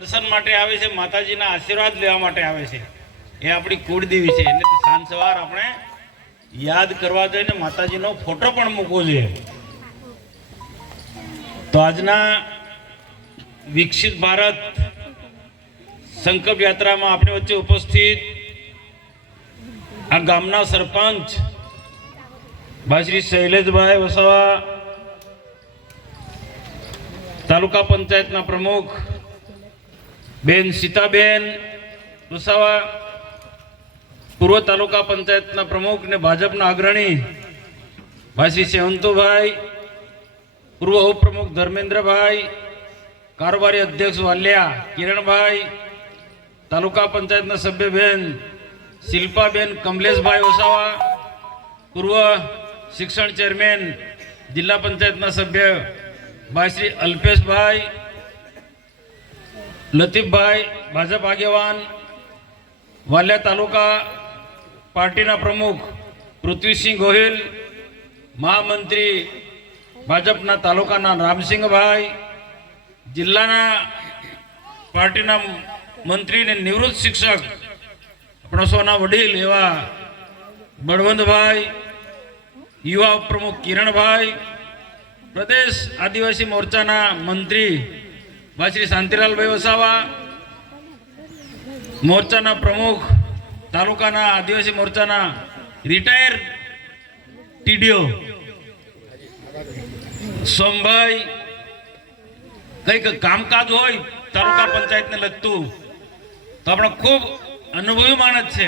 દર્શન માટે આવે છે, માતાજીના આશીર્વાદ લેવા માટે આવે છે. એ આપણી કુળદેવી છે. એટલે સાંજ સવાર આપણે યાદ કરવા જોઈએ ને માતાજીનો ફોટો પણ મૂકવો જોઈએ. તો આજના વિકસિત ભારત સંકલ્પ યાત્રામાં આપણી વચ્ચે ઉપસ્થિત આ ગામના સરપંચ ભાઈ શ્રી શૈલેષભાઈ વસાવા, તાલુકા પંચાયતના પ્રમુખ બેન સીતાબેન વસાવા, પૂર્વ તાલુકા પંચાયતના પ્રમુખ ને ભાજપના અગ્રણી ભાઈ શ્રી સેવંતુભાઈ, પૂર્વ ઉપપ્રમુખ ધર્મેન્દ્રભાઈ, કારોબારી અધ્યક્ષ વાલિયા કિરણભાઈ, તાલુકા પંચાયતના સભ્ય બેન શિલ્પાબેન કમલેશભાઈ વસાવા, પૂર્વ શિક્ષણ ચેરમેન જિલ્લા પંચાયતના સભ્ય ભાઈ શ્રી અલ્પેશભાઈ, લતીફભાઈ ભાજપ આગેવાન, વાલિયા તાલુકા પાર્ટીના પ્રમુખ પૃથ્વીસિંહ ગોહિલ, મહામંત્રી ભાજપના તાલુકાના રામસિંહભાઈ, જિલ્લાના પાર્ટીના મંત્રી અને નિવૃત્ત શિક્ષક આપણા સૌના વડીલ એવા બળવંતભાઈ, યુવા પ્રમુખ કિરણભાઈ, પ્રદેશ આદિવાસી મોરચાના મંત્રી ભાઈ શ્રી શાંતિલાલભાઈ વસાવા, મોરચાના પ્રમુખ તાલુકાના આદિવાસી મોરચાના રિટાયર ટીડીઓ સોમભાઈ, કંઈક કામકાજ હોય તાલુકા પંચાયતને લગતું તો આપણે ખૂબ અનુભવી માણસ છે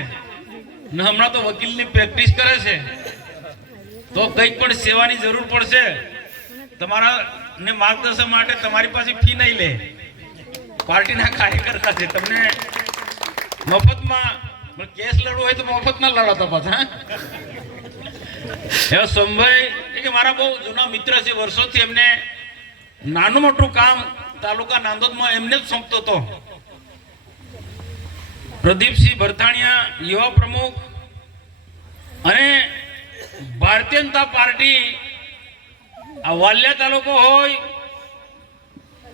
ને હમણાં તો વકીલની પ્રેક્ટિસ કરે છે, તો કંઈક પણ સેવાની જરૂર પડશે તમારા ને માર્ગદર્શન માટે તમારી પાસે ફી નહીં લે. પાર્ટીના કાર્યકર્તા છે, તમને મફતમાં કેસ લડવું હોય તો મફતમાં લડો પાછા. એવા સોમભાઈ કે મારા બહુ જૂના મિત્ર છે, વર્ષોથી એમને નાનું મોટું કામ તાલુકા નાંદોદમાં એમને જ સોંપતો હતો. પ્રદીપસિંહ ભરથાણિયા યુવા પ્રમુખ અને ભારતીય જનતા પાર્ટી આ વાલિયા તાલુકો હોય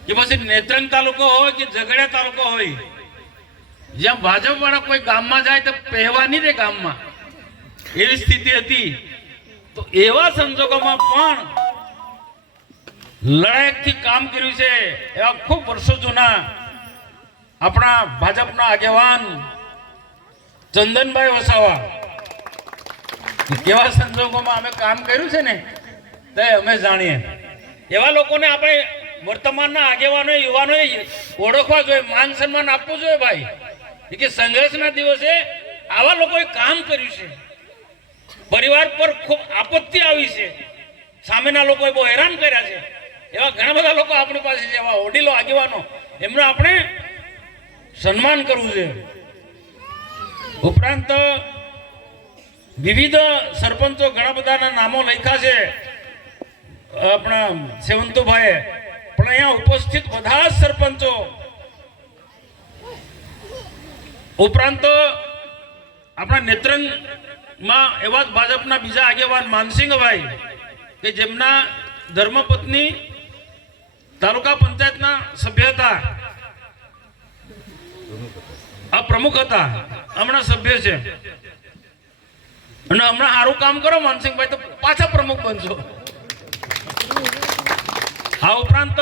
કે પછી નેત્રંગ તાલુકો હોય કે ઝઘડિયા તાલુકો હોય, જ્યાં ભાજપ વાળા કોઈ ગામમાં જાય તો પહેવા નહીં દે ગામમાં, એવી સ્થિતિ હતી. તો એવા સંજોગોમાં પણ લડાયકથી કામ કર્યું છે એવા ખૂબ વર્ષો જૂના આપણા ભાજપના આગેવાન ચંદનભાઈ વસાવા. કેવા સંજોગોમાં અમે કામ કર્યું છે ને તે અમે જાણીએ. એવા લોકોને આપણે વર્તમાનના આગેવાનો યુવાનોએ ઓળખવા જોઈએ, માન સન્માન આપવું જોઈએ ભાઈ. કે સંઘર્ષના દિવસે આવા લોકોએ કામ કર્યું છે, પરિવાર પર ખૂબ આપત્તિ આવી છે, સામેના લોકોએ બહુ હેરાન કર્યા છે. એવા ઘણા બધા લોકો આપણી પાસે છે, એવા વડીલો આગેવાનો, એમનું આપણે સન્માન કરવું છે. ઉપરાંત વિવિધ સરપંચો ઘણા બધાના નામો લખ્યા છે આપણા સેવંતુભાઈ, પણ અહીંયા ઉપસ્થિત બધા સરપંચો ઉપરાંત આપણા નેત્રંગમાં એવા જ ભાજપના બીજા આગેવાન માનસિંહભાઈ કે જેમના ધર્મપત્ની તાલુકા પંચાયતના સભ્ય હતા, આ પ્રમુખ હતા, હમણાં સભ્ય છે અને હમણાં સારું કામ કરો માનસિંહભાઈ તો પાછા પ્રમુખ બનશો. આ ઉપરાંત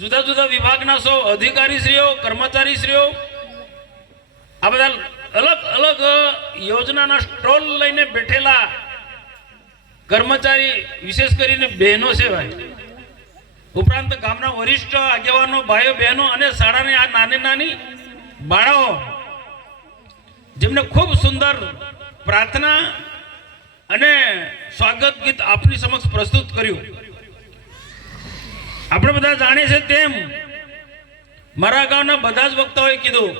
જુદા જુદા વિભાગના સૌ અધિકારીશ્રીઓ, કર્મચારીશ્રીઓ, આ બધા અલગ અલગ યોજનાના સ્ટોલ લઈને બેઠેલા કર્મચારી, વિશેષ કરીને બહેનો છે ભાઈ. ઉપરાંત ગામના વરિષ્ઠ આગેવાનો, ભાઈઓ બહેનો અને શાળાની આ નાની નાની બાળાઓ, જેમને ખૂબ સુંદર પ્રાર્થના અને સ્વાગત ગીત આપની સમક્ષ પ્રસ્તુત કર્યું. આપણે બધા જાણીએ છીએ તેમ મારા ગામના બધા જ વક્તાઓએ કીધું,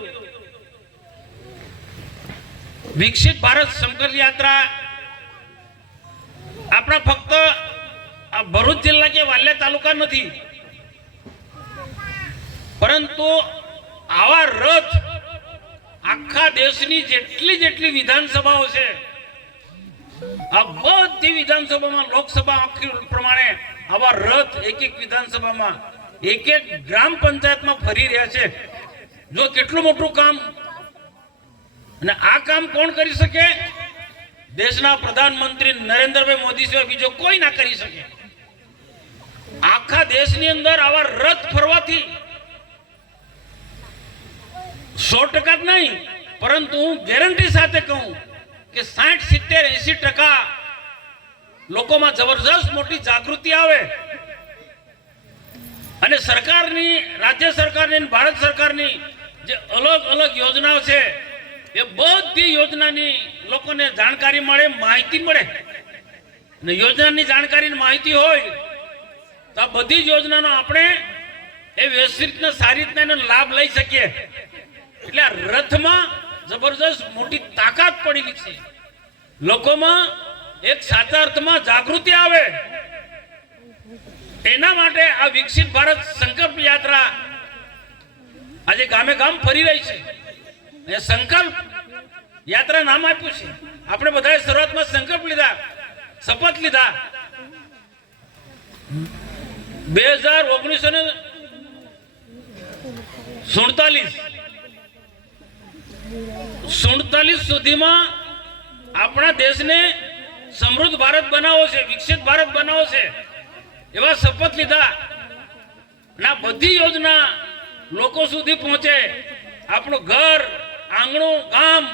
વિકસિત ભારત સંકલ્પ યાત્રા આપણા ફક્ત આ ભરૂચ જિલ્લા કે વાલિયા તાલુકા નથી, પરંતુ આવા રથ આખા દેશની જેટલી વિધાનસભાઓ છે, આ બધી વિધાનસભામાં લોકસભા પ્રમાણે આવા રથ એક એક વિધાનસભામાં એક એક ગ્રામ પંચાયતમાં ફરી રહ્યા છે. જો કેટલું મોટું કામ, અને આ કામ કોણ કરી શકે? દેશના પ્રધાનમંત્રી નરેન્દ્રભાઈ મોદી સિવાય બીજો કોઈ ના કરી શકે. આખા દેશની અંદર આવા રથ ફરવાથી 100% જ નહીં, પરંતુ હું ગેરંટી સાથે કહું કે 60, 70, 80% લોકોમાં જબરજસ્ત મોટી જાગૃતિ આવે અને સરકારની, રાજ્ય સરકારની, ભારત સરકારની જે અલગ અલગ યોજનાઓ છે એ બધી યોજનાની લોકોને જાણકારી મળે, માહિતી મળે. અને યોજનાની જાણકારીની માહિતી હોય તો આ બધી જ યોજનાનો આપણે એ વ્યવસ્થિત રીતના, સારી રીતના એનો લાભ લઈ શકીએ. એટલે આ રથમાં જબરજસ્ત મોટી તાકાત પડેલી છે. લોકોમાં એક સાચા અર્થમાં જાગૃતિ આવે, એના માટે આ વિકસિત ભારત સંકલ્પ યાત્રા આજે ગામે ગામ ફરી રહી છે. એ સંકલ્પ યાત્રા નામ આપ્યું છે. આપણે બધાએ શરૂઆતમાં સંકલ્પ લીધા, શપથ લીધા. 1947 સુધીમાં આપણા દેશને સમૃદ્ધ ભારત બનાવવો છે, વિકસિત ભારત બનાવવો છે, એવા શપથ લીધા. અને આ બધી યોજના લોકો સુધી પહોંચે. આપણું ઘર, આંગણું, ગામ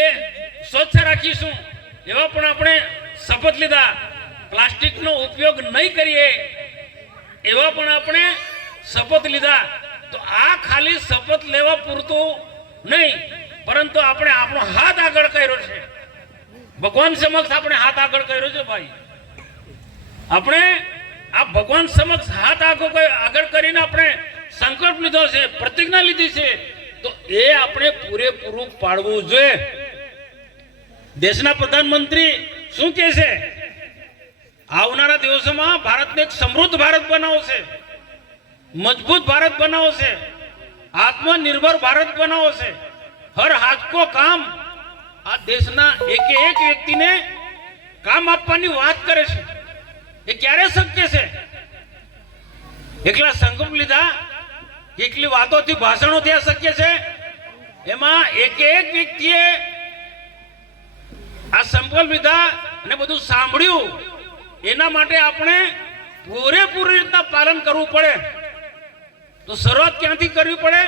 એ સ્વચ્છ રાખીશું એવા પણ આપણે શપથ લીધા. પ્લાસ્ટિકનો ઉપયોગ નહીં કરીએ એવા પણ આપણે શપથ લીધા. તો આ ખાલી શપથ લેવા પૂરતું નહીં, પરંતુ આપણે આપણો હાથ આગળ કર્યો છે. ભગવાન સમક્ષ આપણે હાથ આગળ કર્યો છે ભાઈ. આપણે આ ભગવાન સમક્ષ હાથ આગળ કરીને આપણે સંકલ્પ લીધો છે, પ્રતિજ્ઞા લીધી છે, તો એ આપણે પૂરેપૂરું પાડવું જોઈએ. દેશના પ્રધાનમંત્રી શું કહે છે? આવનારા દિવસોમાં ભારતને એક સમૃદ્ધ ભારત બનાવવો છે, મજબૂત ભારત બનાવવો છે, આત્મનિર્ભર ભારત બનાવવો છે. હર હાથ કો કામ. આ દેશના એક વ્યક્તિને કામ આપવાની વાત કરે છે. એ ક્યારે શક્ય છે? એકલા સંકલ્પ લીધા, એકલી વાતોથી, ભાષણોથી આ શક્ય છે? એમાં એક વ્યક્તિએ આ સંકલ્પ લીધા અને બધું સાંભળ્યું. એના માટે આપણે પૂરેપૂરી રીતના પાલન કરવું પડે. તો શરૂઆત ક્યાંથી કરવી પડે?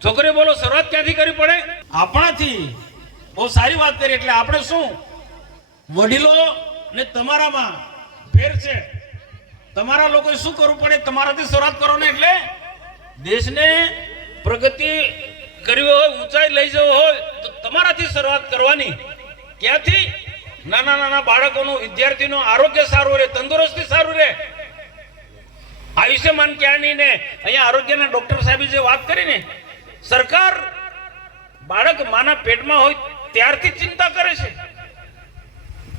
છોકરીઓ બોલો, શરૂઆત ક્યાંથી કરવી પડે? આપણાથી. બહુ સારી વાત કરી. એટલે આપણે શું, વડીલો ને તમારામાં ફેર છે. તમારા લોકોએ શું કરવું પડે? તમારાથી શરૂઆત કરો ને. એટલે દેશને પ્રગતિ કરવી હોય, ઊંચાઈ લઈ જવું હોય તો તમારાથી શરૂઆત કરવાની. ક્યાંથી? નાના નાના બાળકોનું, વિદ્યાર્થીનું આરોગ્ય સારું રહે, તંદુરસ્તી સારું રહે. આયુષ્યમાન ક્યાંની ને અહીંયા આરોગ્યના ડોક્ટર સાહેબે જે વાત કરી ને, સરકાર બાળક માના પેટમાં હોય ત્યારથી ચિંતા કરે છે.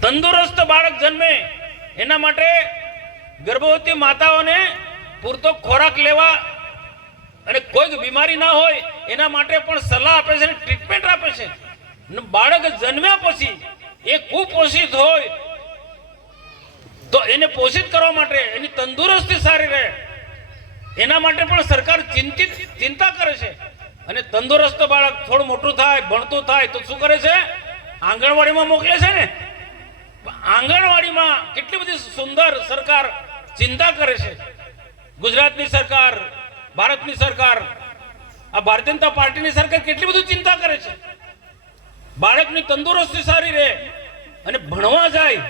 તંદુરસ્ત બાળક જન્મે એના માટે ગર્ભવતી માતાઓને પૂરતો ખોરાક લેવા અને કોઈ બીમારી ના હોય એના માટે પણ સલાહ આપે છે, ટ્રીટમેન્ટ આપે છે. બાળક જન્મ્યા પછી એ કુપોષિત હોય તો એને પોષિત કરવા માટે, એની તંદુરસ્તી સારી રહે એના માટે પણ સરકાર ચિંતા કરે છે. અને તંદુરસ્ત બાળક થોડું મોટું થાય, ભણતું થાય તો શું કરે છે? આંગણવાડીમાં મોકલે છે ને. આંગણવાડીમાં કેટલી બધી સુંદર સરકાર ચિંતા કરે છે. ગુજરાતની સરકાર, ભારતની સરકાર, આ ભારતીય જનતા પાર્ટીની સરકાર કેટલી બધું ચિંતા કરે છે. બાળકની તંદુરસ્તી સારી રહે અને ભણવા જાય.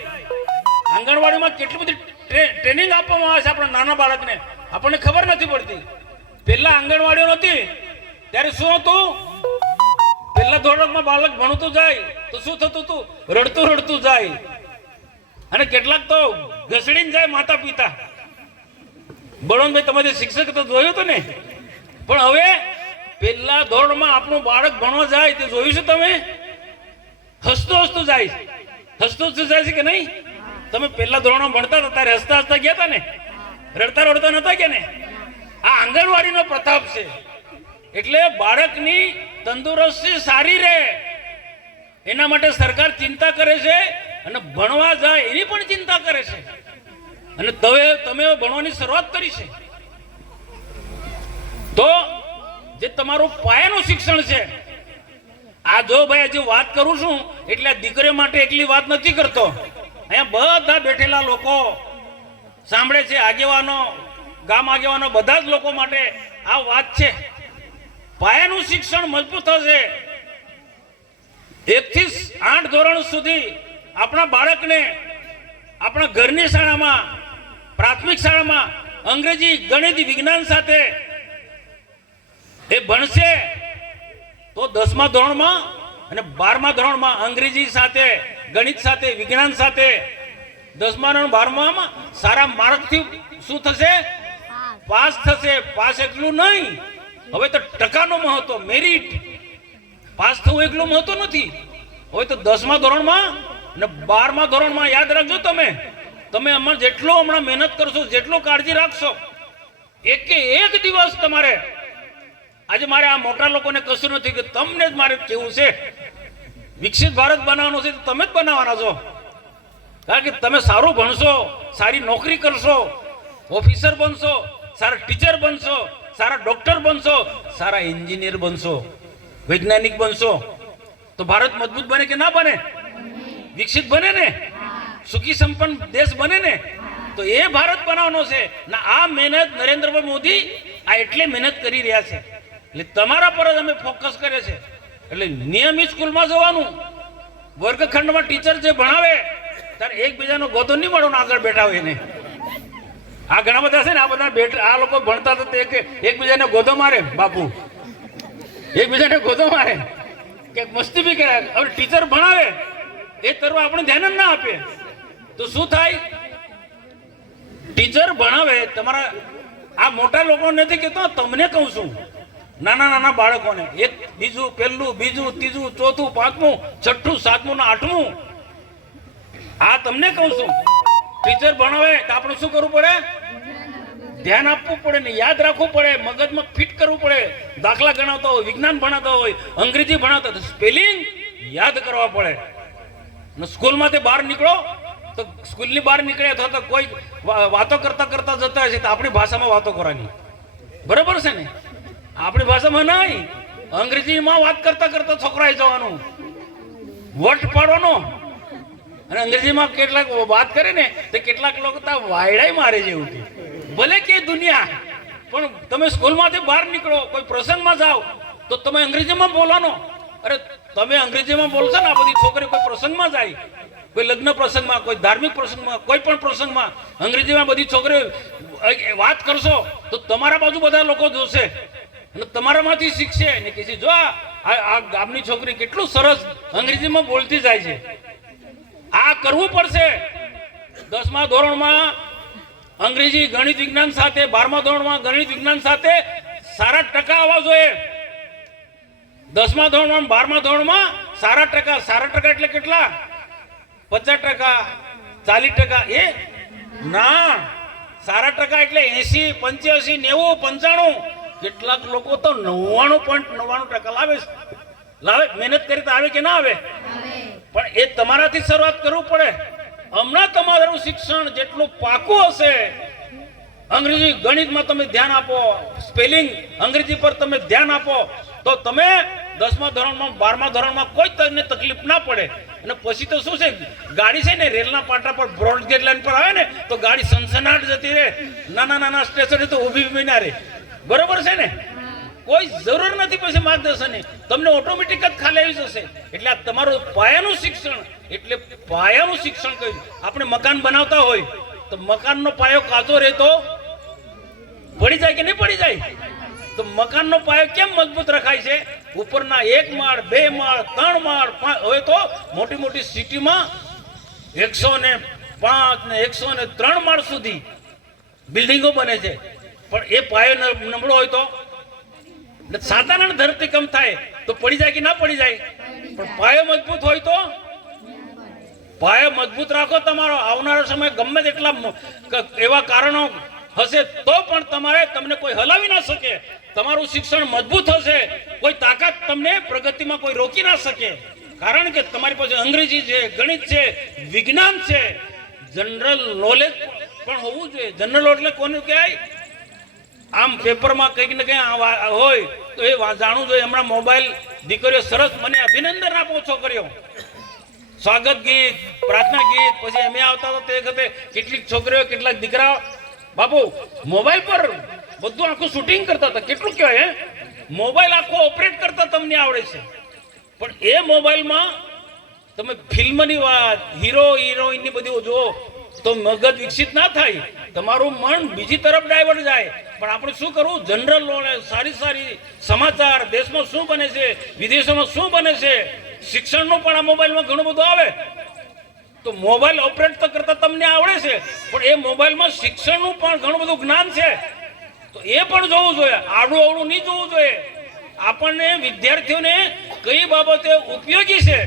આંગણવાડીમાં કેટલી બધી ટ્રેનિંગ આપવામાં આવે છે આપણા નાના બાળકને, આપણને ખબર નથી પડતી. પહેલા આંગણવાડીઓ નથી ત્યારે શું હતું? પહેલા ધોરણમાં બાળક ભણતું જાય તો શું થતું હતું? રડતું જાય. અને કેટલાક તો ઘસડીને જાય માતા પિતા. બળવંતભાઈ, તમે શિક્ષક તો જોયું હતું ને. પણ હવે પહેલા ધોરણમાં આપણું બાળક ભણવા જાય તે જોયું છે તમે? હસતું જાય. હસતું જાય છે કે નહીં? તમે પહેલા ધોરણમાં ભણતા હતા ત્યારે હસતા ગયા હતા ને, રડતા નતા કે ને? આ આંગણવાડીનો પ્રતાપ છે. એટલે બાળકની તંદુરસ્તી સારી રહે એના માટે સરકાર ચિંતા કરે છે અને ભણવા જાય એની પણ ચિંતા કરે છે. અને તમે ભણવાની શરૂઆત કરી છે, તો જે તમારું પાયાનું શિક્ષણ છે, આ જો ભાઈ હજી વાત કરું છું એટલે દીકરીઓ માટે એકલી વાત નથી કરતો, અહીંયા બધા બેઠેલા લોકો સાંભળે છે, આગેવાનો, ગામ આગેવાનો, બધા જ લોકો માટે આ વાત છે. પાયાનું શિક્ષણ મજબૂત હશે, 1 થી 8 ધોરણ સુધી આપણા બાળકને આપણા ઘરની શાળામાં, પ્રાથમિક શાળામાં અંગ્રેજી, ગણિત, વિજ્ઞાન સાથે એ ભણશે તો 10મા ધોરણમાં અને 12મા ધોરણમાં અંગ્રેજી સાથે, ગણિત સાથે, વિજ્ઞાન સાથે 10મા અને 12મા સારા માર્કથી શું થશે? પાસ થશે. પાસ એટલું નહીં, હવે તો ટકાનો મહત્વ, મેરિટ. પાસ થવું એકલું મહત્વ નથી. હવે તો 10મા ધોરણમાં અને 12મા ધોરણમાં યાદ રાખજો, તમે હમણાં જેટલો હમણાં મહેનત કરશો, જેટલો કાળજી રાખશો, એક દિવસ તમારે, આજે મારે આ મોટા લોકોને કશું નથી કે તમને જ મારે કેવું છે, વિકસિત ભારત બનાવવાનું છે તો તમે જ બનાવવાના છો. કારણ કે તમે સારું ભણશો, સારી નોકરી કરશો, ઓફિસર બનશો, સારા ટીચર બનશો, સારા ડોક્ટર બનશો, સારા એન્જિનિયર બનશો, વૈજ્ઞાનિક બનશો, તો ભારત મજબૂત બને કે ના બને? વિકસિત બને ને? સુખી સંપન્ન દેશ બને ને? તો એ ભારત બનાવવાનો છે ને. આ મહેનત નરેન્દ્રભાઈ મોદી આ એટલે મહેનત કરી રહ્યા છે, એટલે તમારા પર જ અમે ફોકસ કરે છે. એટલે નિયમિત સ્કૂલમાં જવાનું, વર્ગખંડમાં ટીચર જે ભણાવે ત્યારે એકબીજાનો ગોદો નહીં મળવાનો આગળ બેઠા હોય એને. આ ઘણા બધા છે ને, આ બધા આ લોકો ભણતા તો એકબીજાને ગોદો મારે, બાપુ એકબીજાને ગોદો મારે કે મસ્તી બી કરે. હવે ટીચર ભણાવે એ તરફ આપણે ધ્યાન જ ના આપે તો શું થાય? ટીચર ભણાવે, તમારા આ મોટા લોકો નથી કહેતો, તમને કહું છું, નાના બાળકોને, એક બીજું, પહેલું, બીજું, ત્રીજું, ચોથું, પાંચમું, છઠ્ઠું, સાતમું ને 8મું, આ તમને કહું છું. ટીચર ભણાવે તો આપણે શું કરવું પડે? ધ્યાન આપવું પડે ને, યાદ રાખવું પડે, મગજમાં ફિટ કરવું પડે. દાખલા ગણાવતા હોય, વિજ્ઞાન ભણાવતા હોય, અંગ્રેજી ભણાવતા હોય, સ્પેલિંગ યાદ કરવા પડે. સ્કૂલમાંથી બહાર નીકળો તો સ્કૂલની બહાર નીકળે અથવા તો કોઈ વાતો કરતા કરતા જતા હશે તો આપણી ભાષામાં વાતો કરવાની, બરોબર છે ને? આપણી ભાષામાં નહીં, અંગ્રેજીમાં વાત કરતા કરતા છોકરાએ જવાનું, વટ પાડવાનો. અને અંગ્રેજીમાં કેટલાક વાત કરે ને તો કેટલાક લોકો તો વાયડાઈ મારે જેવું કે ભલે કે દુનિયા, પણ તમે સ્કૂલમાંથી બહાર નીકળો, કોઈ પ્રસંગમાં જાઓ તો તમે અંગ્રેજીમાં બોલવાનો. અરે તમે અંગ્રેજીમાં બોલશો ને, આ બધી છોકરી કોઈ પ્રસંગમાં જાય, કોઈ લગ્ન પ્રસંગમાં, કોઈ ધાર્મિક પ્રસંગમાં, કોઈ પણ પ્રસંગમાં અંગ્રેજીમાં બધી છોકરીઓ વાત કરશો તો તમારા બાજુ બધા લોકો જોશે અને તમારામાંથી શીખશે ને કે જો આ ગામની છોકરી કેટલું સરસ અંગ્રેજીમાં બોલતી જાય છે. આ કરવું પડશે. 10મા ધોરણમાં અંગ્રેજી, ગણિત, વિજ્ઞાન સાથે, 12મા ધોરણમાં ગણિત, વિજ્ઞાન સાથે સારા ટકા આવવા જોઈએ. 10મા ધોરણમાં, 12મા ધોરણમાં સારા ટકા. સારા ટકા એટલે કેટલા? 50%, 40%. એ ના, સારા ટકા એટલે 80, 85, 90, 95. કેટલાક લોકો તો 99.99% લાવે. મહેનત કરી તો આવે કે ના આવે? પણ એ તમારાથી શરૂઆત કરવું પડે. હમણાં તમારું શિક્ષણ જેટલું પાકું હશે, અંગ્રેજી, ગણિતમાં તમે ધ્યાન આપો, સ્પેલિંગ અંગ્રેજી પર તમે ધ્યાન આપો, તો તમે 10મા ધોરણમાં, 12મા ધોરણમાં કોઈ તમને તકલીફ ના પડે. અને પછી તો શું છે, ગાડી છે ને રેલના પાટા પર બ્રોડ ગેજ લાઈન પર આવે ને તો ગાડી સનસનાટ જતી રહે, નાના સ્ટેશને તો ઊભી ના રહે, બરોબર છે ને? કોઈ જરૂર નથી પછી માર્ગદર્શનની, તમને ઓટોમેટિક જ ખાલી આવી જશે. એટલે આ તમારું પાયાનું શિક્ષણ, એટલે પાયાનું શિક્ષણ કહ્યું. આપણે મકાન બનાવતા હોય તો મકાનનો પાયો કાચો રહે તો પડી જાય કે નહીં પડી જાય? તો મકાનનો પાયો કેમ મજબૂત રખાય છે? ઉપરના 1 માળ, 2 માળ, 3 માળ, હવે તો મોટી મોટી સિટીમાં 105 ને 103 માળ સુધી બિલ્ડિંગો બને છે. પણ એ પાયો નબળો હોય તો સાધારણ ધરતીકંપ થાય તો પડી જાય કે ના પડી જાય? પણ પાયો મજબૂત હોય તો, પાયો મજબૂત રાખો તમારો. આવનારો સમય ગમે તેટલા એવા કારણો હશે તો પણ તમને કોઈ હલાવી ના શકે. તમારું શિક્ષણ મજબૂત હશે, કોઈ તાકાત તમને પ્રગતિમાં કોઈ રોકી ના શકે. કારણ કે તમારી પાસે અંગ્રેજી છે, ગણિત છે, વિજ્ઞાન છે, જનરલ નોલેજ પણ હોવું જોઈએ. જનરલ એટલે કોને કહેવાય? આમ પેપરમાં કંઈક ને કંઈ હોય તો એ જાણવું જોઈએ. હમણાં મોબાઈલ દીકરીઓ સરસ મને અભિનંદન આપો ઓછો કર્યો. સ્વાગત ગીત, પ્રાર્થના ગીત, પછી અમે આવતા હતા તે વખતે કેટલીક છોકરીઓ કેટલાક દીકરાઓ બાપુ મોબાઈલ પર બધું આખું શૂટિંગ કરતા હતા. કેટલું કહેવાય મોબાઈલ આખો ઓપરેટ કરતા તમને આવડે છે. પણ એ મોબાઈલમાં તમે ફિલ્મની વાત, હીરો હિરોઈનની બધી જુઓ તો મગજ વિકસિત ના થાય, તમારું મન બીજી તરફ ડાયવર્ટ જાય. પણ આપણે શું કરવું? જનરલ નોલેજ, સારી સારી સમાચાર, દેશમાં શું બને છે, વિદેશોમાં શું બને છે, શિક્ષણનું પણ આ મોબાઈલમાં ઘણું બધું આવે. તો મોબાઈલ ઓપરેટ તો કરતા તમને આવડે છે, પણ એ મોબાઈલમાં શિક્ષણનું પણ ઘણું બધું જ્ઞાન છે. તો એ પણ જોવું જોઈએ. આડું અવળું નહીં જોવું જોઈએ. આપણને વિદ્યાર્થીઓને કઈ બાબતે ઉપયોગી છે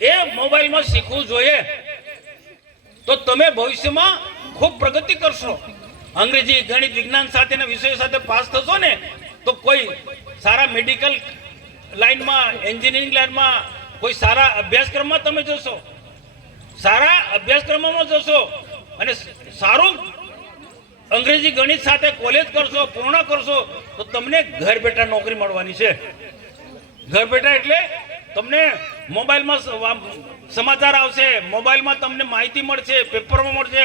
એ મોબાઈલમાં શીખવું જોઈએ. તો તમે ભવિષ્યમાં ખૂબ પ્રગતિ કરશો. અંગ્રેજી, ગણિત, વિજ્ઞાન સાથેના વિષયો સાથે પાસ થશો ને તો કોઈ સારા મેડિકલ લાઈનમાં, એન્જિનિયરિંગ લાઈનમાં, કોઈ સારા અભ્યાસક્રમમાં તમે જશો. સારા અભ્યાસક્રમોમાં જશો અને સારું અંગ્રેજી ગણિત સાથે કોલેજ કરશો, પૂર્ણ કરશો તો તમને ઘર બેઠા નોકરી મળવાની છે. ઘર બેઠા એટલે તમને મોબાઈલમાં સમાચાર આવશે, મોબાઈલમાં તમને માહિતી મળશે, પેપરમાં મળશે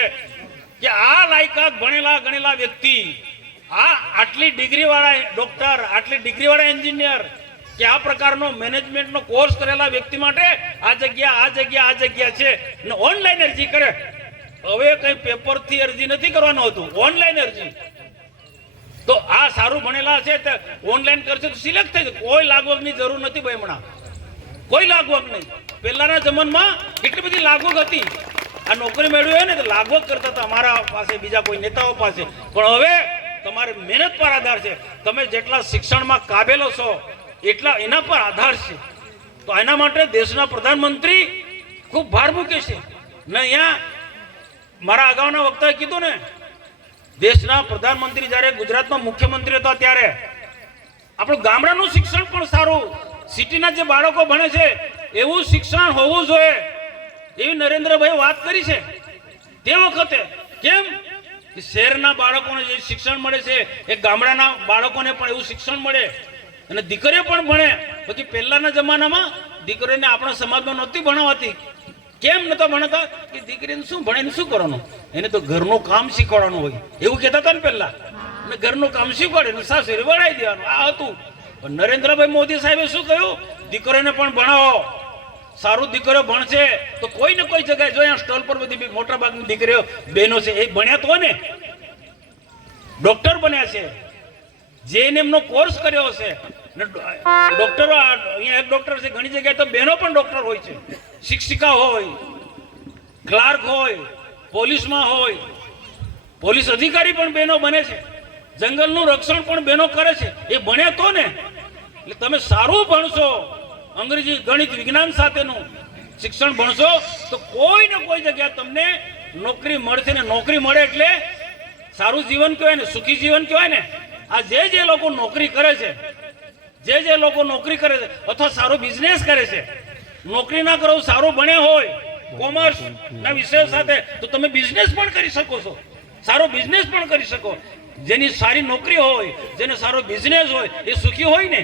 કે આ લાયકાત ભણેલા ગણેલા વ્યક્તિ, આ આટલી ડિગ્રીવાળા ડોક્ટર, આટલી ડિગ્રીવાળા એન્જિનિયર કે આ પ્રકારનો મેનેજમેન્ટનો કોર્સ કરેલા વ્યક્તિ માટે આ જગ્યા છે ને ઓનલાઈન અરજી કરે. હવે કઈ પેપરથી અરજી નથી કરવાનું હતું, ઓનલાઈન અરજી. તો આ સારું ભણેલા છે તે ઓનલાઈન કરશે તો સિલેક્ટ થઈ જાય. કોઈ લાગવગની જરૂર નથી ભાઈ. હમણાં કોઈ લાગવગ નહીં. પહેલાના જમાનામાં કેટલી બધી લાગવગ હતી. આ નોકરી મેળવી હોય ને તો લાગવગ કરતા હતા અમારા પાસે, બીજા કોઈ નેતાઓ પાસે. પણ હવે તમારે મહેનત પર આધાર છે. તમે જેટલા શિક્ષણમાં કાબેલો છો એટલા એના પર આધાર છે. તો એના માટે દેશના પ્રધાનમંત્રી ખૂબ ભાર મૂકે છે ને. અહીંયા મારા અગાઉના વક્તાએ કીધું ને, દેશના પ્રધાનમંત્રી જ્યારે ગુજરાતમાં મુખ્યમંત્રી હતા ત્યારે આપણું ગામડાનું શિક્ષણ પણ સારું, સિટીના જે બાળકો ભણે છે એવું શિક્ષણ હોવું જોઈએ એવી નરેન્દ્રભાઈ વાત કરી છે તે વખતે. કેમ કે શહેરના બાળકોને જે શિક્ષણ મળે છે એ ગામડાના બાળકોને પણ એવું શિક્ષણ મળે અને દીકરીઓ પણ ભણે. બાકી પહેલાના જમાનામાં દીકરીઓને આપણા સમાજમાં નહોતી ભણાવાતી. કેમ નતા ભણતા? કે દીકરીને શું ભણીને શું કરવાનું, એને તો ઘરનું કામ શીખવાડવાનું હોય એવું કહેતા હતા ને પહેલા. અને ઘરનું કામ શીખવાડે ને સાસરે વળાવી દેવાનું, આ હતું. પણ નરેન્દ્રભાઈ મોદી સાહેબે શું કહ્યું? દીકરીઓને પણ ભણાવો. સારું દીકરીઓ ભણશે તો કોઈ ને કોઈ જગ્યાએ જો સ્ટોલ પર બધી મોટા ભાગની દીકરીઓ બહેનો છે એ ભણ્યા તો ને ડોક્ટર બન્યા છે, જેએનએમ નો કોર્સ કર્યો છે. ડોક્ટરો અહીંયા એક ડોક્ટર છે, ઘણી જગ્યાએ તો બહેનો પણ ડોક્ટર હોય છે. શિક્ષિકા હોય, ક્લાર્ક હોય, પોલીસમાં હોય, પોલીસ અધિકારી પણ બહેનો બને છે. જંગલનું રક્ષણ પણ બહેનો કરે છે. એ ભણ્યા તો ને. એટલે તમે સારું ભણશો, અંગ્રેજી, ગણિત, વિજ્ઞાન સાથેનું શિક્ષણ ભણશો તો કોઈ ને કોઈ જગ્યાએ તમને નોકરી મળશે ને. નોકરી મળે એટલે સારું જીવન કહેવાય ને, સુખી જીવન કહેવાય ને. આ જે લોકો નોકરી કરે છે, જે લોકો નોકરી કરે છે અથવા સારો બિઝનેસ કરે છે, નોકરી ના કરો, સારું ભણ્યા હોય કોમર્સ ના વિષય સાથે તો તમે બિઝનેસ પણ કરી શકો છો, સારો બિઝનેસ પણ કરી શકો. જેની સારી નોકરી હોય, જેને સારો બિઝનેસ હોય એ સુખી હોય ને.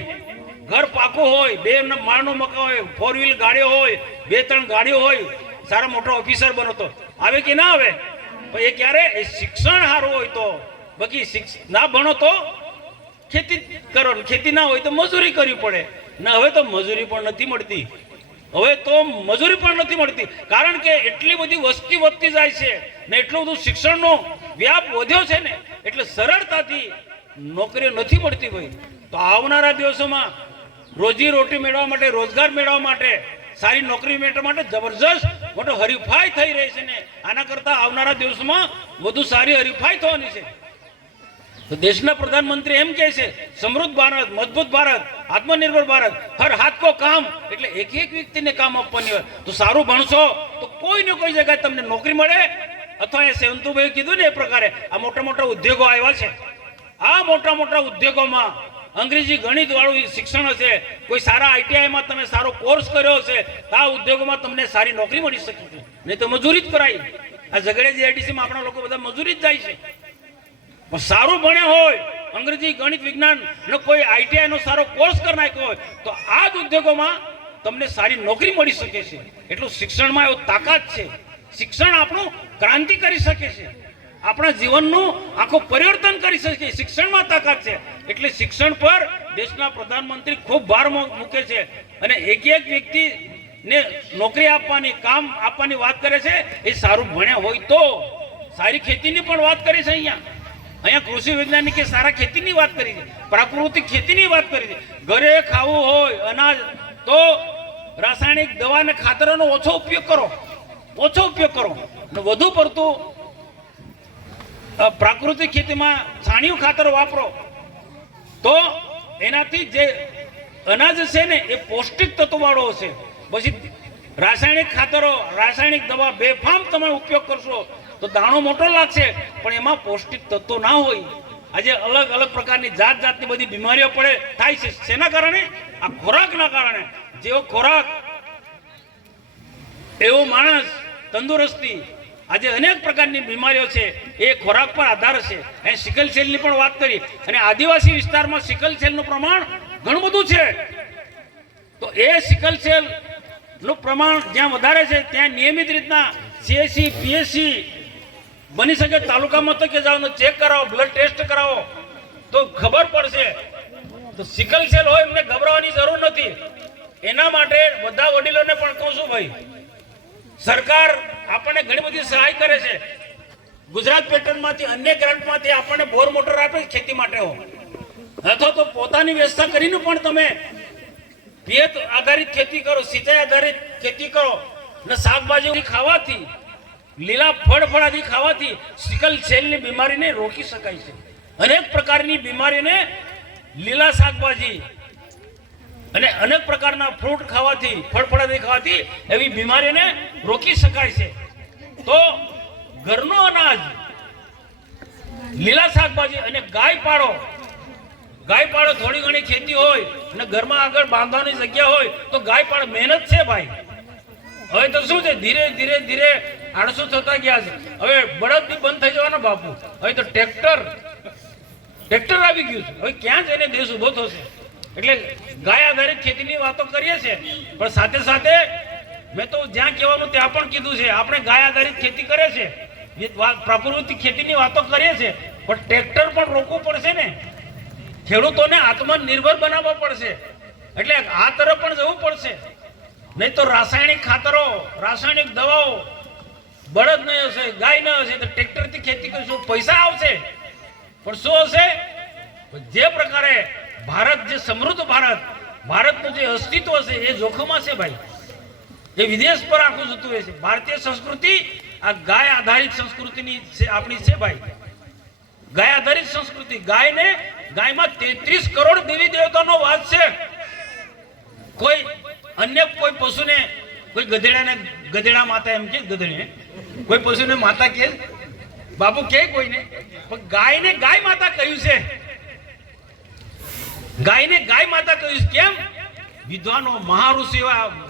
ઘર પાકું હોય, 2 માળનું મકાન હોય, 4 વ્હીલ ગાડીઓ હોય, 2-3 ગાડીઓ હોય, સારા મોટો ઓફિસર બનો તો આવે કે ના આવે? પણ એ ક્યારે? એ શિક્ષણ સારું હોય તો. બાકી ના ભણો તો ખેતી કરો, ખેતી ના હોય તો મજૂરી કરવી પડે ને. હવે તો મજૂરી પણ નથી મળતી. કારણ કે એટલી બધી વસ્તી વધતી જાય છે ને એટલું બધું શિક્ષણનો વ્યાપ વધ્યો છે ને એટલે સરળતાથી નોકરીઓ નથી મળતી ભાઈ. તો આવનારા દિવસોમાં રોજી રોટી મેળવવા માટે, રોજગાર મેળવવા માટે, સારી નોકરી મેળવવા માટે જબરજસ્ત મોટો હરીફાઈ થઈ રહી છે ને. આના કરતા આવનારા દિવસોમાં વધુ સારી હરીફાઈ થવાની છે. તો દેશના પ્રધાનમંત્રી એમ કહે છે સમૃદ્ધ ભારત, મજબૂત ભારત, આત્મનિર્ભર ભારત, હર હાથ કો કામ. એટલે એક વ્યક્તિને કામ આપવાની હોય તો સારું ભણશો તો કોઈ ને કોઈ જગ્યાએ તમને નોકરી મળે. અથવા એ સેવંતુભાઈ કીધું ને એ પ્રકારે આ મોટા મોટા ઉદ્યોગો આવ્યા છે. આ મોટા મોટા ઉદ્યોગોમાં અંગ્રેજી ગણિત વાળું શિક્ષણ હશે, કોઈ સારા આઈટીઆઈમાં તમે સારો કોર્સ કર્યો હશે તો આ ઉદ્યોગોમાં તમને સારી નોકરી મળી શકે છે. નહીં તો મજૂરી જ કરાય. આ ઝઘડે જીઆઈડીસીમાં આપણા લોકો બધા મજૂરી જ જાય છે. પણ સારું ભણ્યા હોય, અંગ્રેજી, ગણિત, વિજ્ઞાન નો કોઈ આઈટીઆઈ નો સારો કોર્સ કરી નાખ્યો હોય તો આ જ ઉદ્યોગોમાં તમને સારી નોકરી મળી શકે છે. એટલું શિક્ષણમાં એવું તાકાત છે. શિક્ષણ આપણું ક્રાંતિ કરી શકે છે, આપણા જીવનનું આખું પરિવર્તન કરી શકે. શિક્ષણમાં તાકાત છે. એટલે શિક્ષણ પર દેશના પ્રધાનમંત્રી ખૂબ ભાર મૂકે છે અને એક એક વ્યક્તિને નોકરી આપવાની, કામ આપવાની વાત કરે છે. એ સારું ભણ્યા હોય તો. સારી ખેતીની પણ વાત કરી છે. અહીંયા કૃષિ વૈજ્ઞાનિકે સારા ખેતીની વાત કરી છે, પ્રાકૃતિક ખેતીની વાત કરી છે. ઘરે ખાવું હોય અનાજ તો રાસાયણિક દવા અને ખાતરોનો ઓછો ઉપયોગ કરો, ઓછો ઉપયોગ કરો અને વધુ પડતું પ્રાકૃતિક ખેતીમાં છાણિયું ખાતર વાપરો તો એનાથી જે અનાજ છે ને એ પૌષ્ટિક તત્વવાળો હશે. પછી રાસાયણિક ખાતરો, રાસાયણિક દવા બેફામ તમે ઉપયોગ કરશો તો દાણો મોટો લાગશે પણ એમાં પૌષ્ટિક તત્વો ના હોય. આજે અલગ અલગ પ્રકારની જાત જાતની બધી બીમારીઓ પડે થાય છે. શેના કારણે? આ ખોરાકના કારણે. જેવો ખોરાક એવો માણસ, તંદુરસ્તી. આજે અનેક પ્રકારની બીમારીઓ છે એ ખોરાક પર આધાર છે. એ સિકલ સેલની પણ વાત કરી અને આદિવાસી વિસ્તારમાં સિકલ સેલનું પ્રમાણ ઘણું બધું છે. તો એ સિકલ સેલનું પ્રમાણ જ્યાં વધારે છે ત્યાં નિયમિત રીતના CSC, PSC બની શકે તાલુકા મથકે જાઓ, ચેક કરાવો, બ્લડ ટેસ્ટ કરાવો તો ખબર પડશે. તો સિકલ સેલ હોય એમને ગભરાવાની જરૂર નથી. એના માટે બધા વડીલોને પણ કહું છું ભાઈ, સરકાર આપણને ઘણી બધી સહાય કરે છે. ગુજરાત પેટર્નમાંથી, અન્ય ગ્રાન્ટમાંથી આપણને બોર મોટર આપે ખેતી માટે હો, અથવા તો પોતાની વ્યવસ્થા કરીને પણ તમે પિયત આધારિત ખેતી કરો, સિંચાઈ આધારિત ખેતી કરો અને શાકભાજી ખાવાથી, લીલા ફળફળાદી ખાવાથી સિકલ સેલની બીમારીને રોકી શકાય છે. અનેક પ્રકારની બીમારીને લીલા શાકભાજી અને અનેક પ્રકારના ફ્રૂટ ખાવાથી, ફળફળાદી ખાવાથી એવી બીમારીને રોકી શકાય છે. તો ઘરનું અનાજ, લીલા શાકભાજી અને ગાય પાળો. ગાય પાળો, થોડી ઘણી ખેતી હોય અને ઘરમાં આગળ બાંધવાની જગ્યા હોય તો ગાય પાળો. મહેનત છે ભાઈ. હવે તો શું છે, ધીરે ધીરે ધીરે આળસુ થતા ગયા છે. હવે બળદ બી બંધ થઈ જવાના બાપુ. હવે તો ટ્રેક્ટર આવી ગયું છે. હવે ક્યાં જઈને દેશ ઉભો થશે? એટલે ગાય આધારિત ખેતીની વાતો કરીએ છીએ પણ સાથે સાથે મેં તો જ્યાં કહેવાનું ત્યાં પણ કીધું છે, આપણે ગાય આધારિત ખેતી કરે છે, પ્રાકૃતિક ખેતીની વાતો કરીએ છીએ પણ ટ્રેક્ટર પણ રોકવું પડશે ને. ખેડૂતોને આત્મનિર્ભર બનાવવા પડશે. એટલે આ તરફ પણ જવું પડશે. નહીં તો રાસાયણિક ખાતરો, રાસાયણિક દવાઓ, બળદ નહીં હશે, ગાય ન હશે તો ટ્રેક્ટરથી ખેતી કરીશું, પૈસા આવશે પણ શું હશે? જે પ્રકારે ભારત, જે સમૃદ્ધ ભારતનું જે અસ્તિત્વ છે એ જોખમમાં છે ભાઈ. એ વિદેશ પર આખું જતું હોય છે. ભારતીય સંસ્કૃતિ આ ગાય આધારિત સંસ્કૃતિની આપણી છે ભાઈ. ગાય આધારિત સંસ્કૃતિ. ગાયમાં 33 કરોડ દેવી દેવતાનો વાસ છે. કોઈ અન્ય કોઈ પશુને, કોઈ ગધેડાને ગધેડા માતા એમ કે, ગધેડે કોઈ પશુને માતા કે બાપુ કે કોઈને, પણ ગાયને ગાય માતા કહ્યું છે. ગાયને ગાય માતા કહ્યું. કેમ? વિદ્વાનો, મહાઋષિ,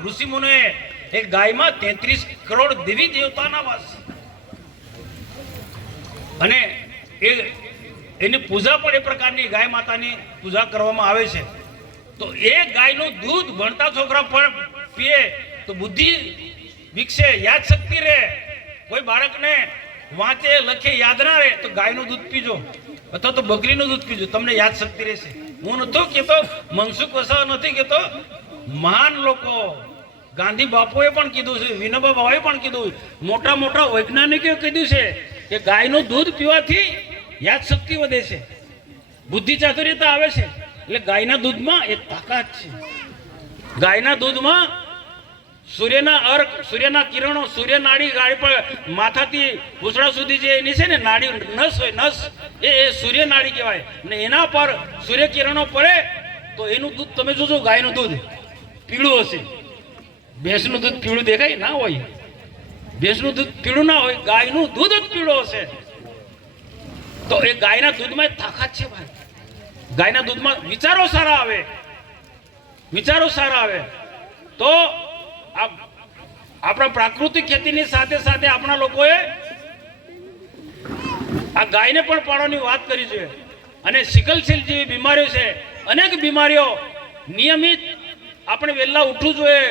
ઋષિમુનિએ એ ગાયમાં 33 કરોડ દેવી દેવતાના વાસ અને એની પૂજા પણ એ પ્રકારની ગાય માતાની પૂજા કરવામાં આવે છે. તો એ ગાયનું દૂધ ભણતા છોકરા પણ પીએ તો બુદ્ધિ વિકસે, યાદ શક્તિ રહે. કોઈ બાળકને વાંચે, લખે, યાદ ના રહે તો ગાયનું દૂધ પીજો અથવા તો બકરીનું દૂધ પીજો, તમને યાદ શક્તિ રહેશે. હું નતો કહેતો, મનસુખ વસાવા નથી કહેતો, મહાન લોકો ગાંધી બાપુએ પણ કીધું છે, વિનોબા ભાવે પણ કીધું, મોટા મોટા વૈજ્ઞાનિકોએ કીધું છે કે ગાયનું દૂધ પીવાથી યાદ શક્તિ વધે છે, બુદ્ધિ ચાતુર્યતા આવે છે. એટલે ગાયના દૂધમાં એક તાકાત છે. ગાયના દૂધમાં સૂર્યના અર્ક, સૂર્યના કિરણો, સૂર્ય નાડી ગાય પર માથાથી પૂછડા સુધી જે એની છે ને નાડી, નસ હોય, નસ એ સૂર્ય નાડી કહેવાય. ને એના પર સૂર્ય કિરણો પડે તો એનું દૂધ તમે જોજો, ગાયનું દૂધ પીળું હશે. ભેંસનું દૂધ પીળું દેખાય ના હોય, ભેંસનું દૂધ પીળું ના હોય, ગાયનું દૂધ જ પીળું હશે. તો એ ગાયના દૂધમાં તાકાત છે ભાઈ. ગાયના દૂધમાં વિચારો સારા આવે, વિચારો સારા આવે. તો આપણા પ્રાકૃતિક ખેતીની સાથે સાથે આપણા લોકોએ આ ગાયને પણ પાડવાની વાત કરી છે. અને સિકલ સેલ જેવી બીમારીઓ છે, અનેક બીમારીઓ નિયમિત આપણે વહેલા ઉઠવું જોઈએ.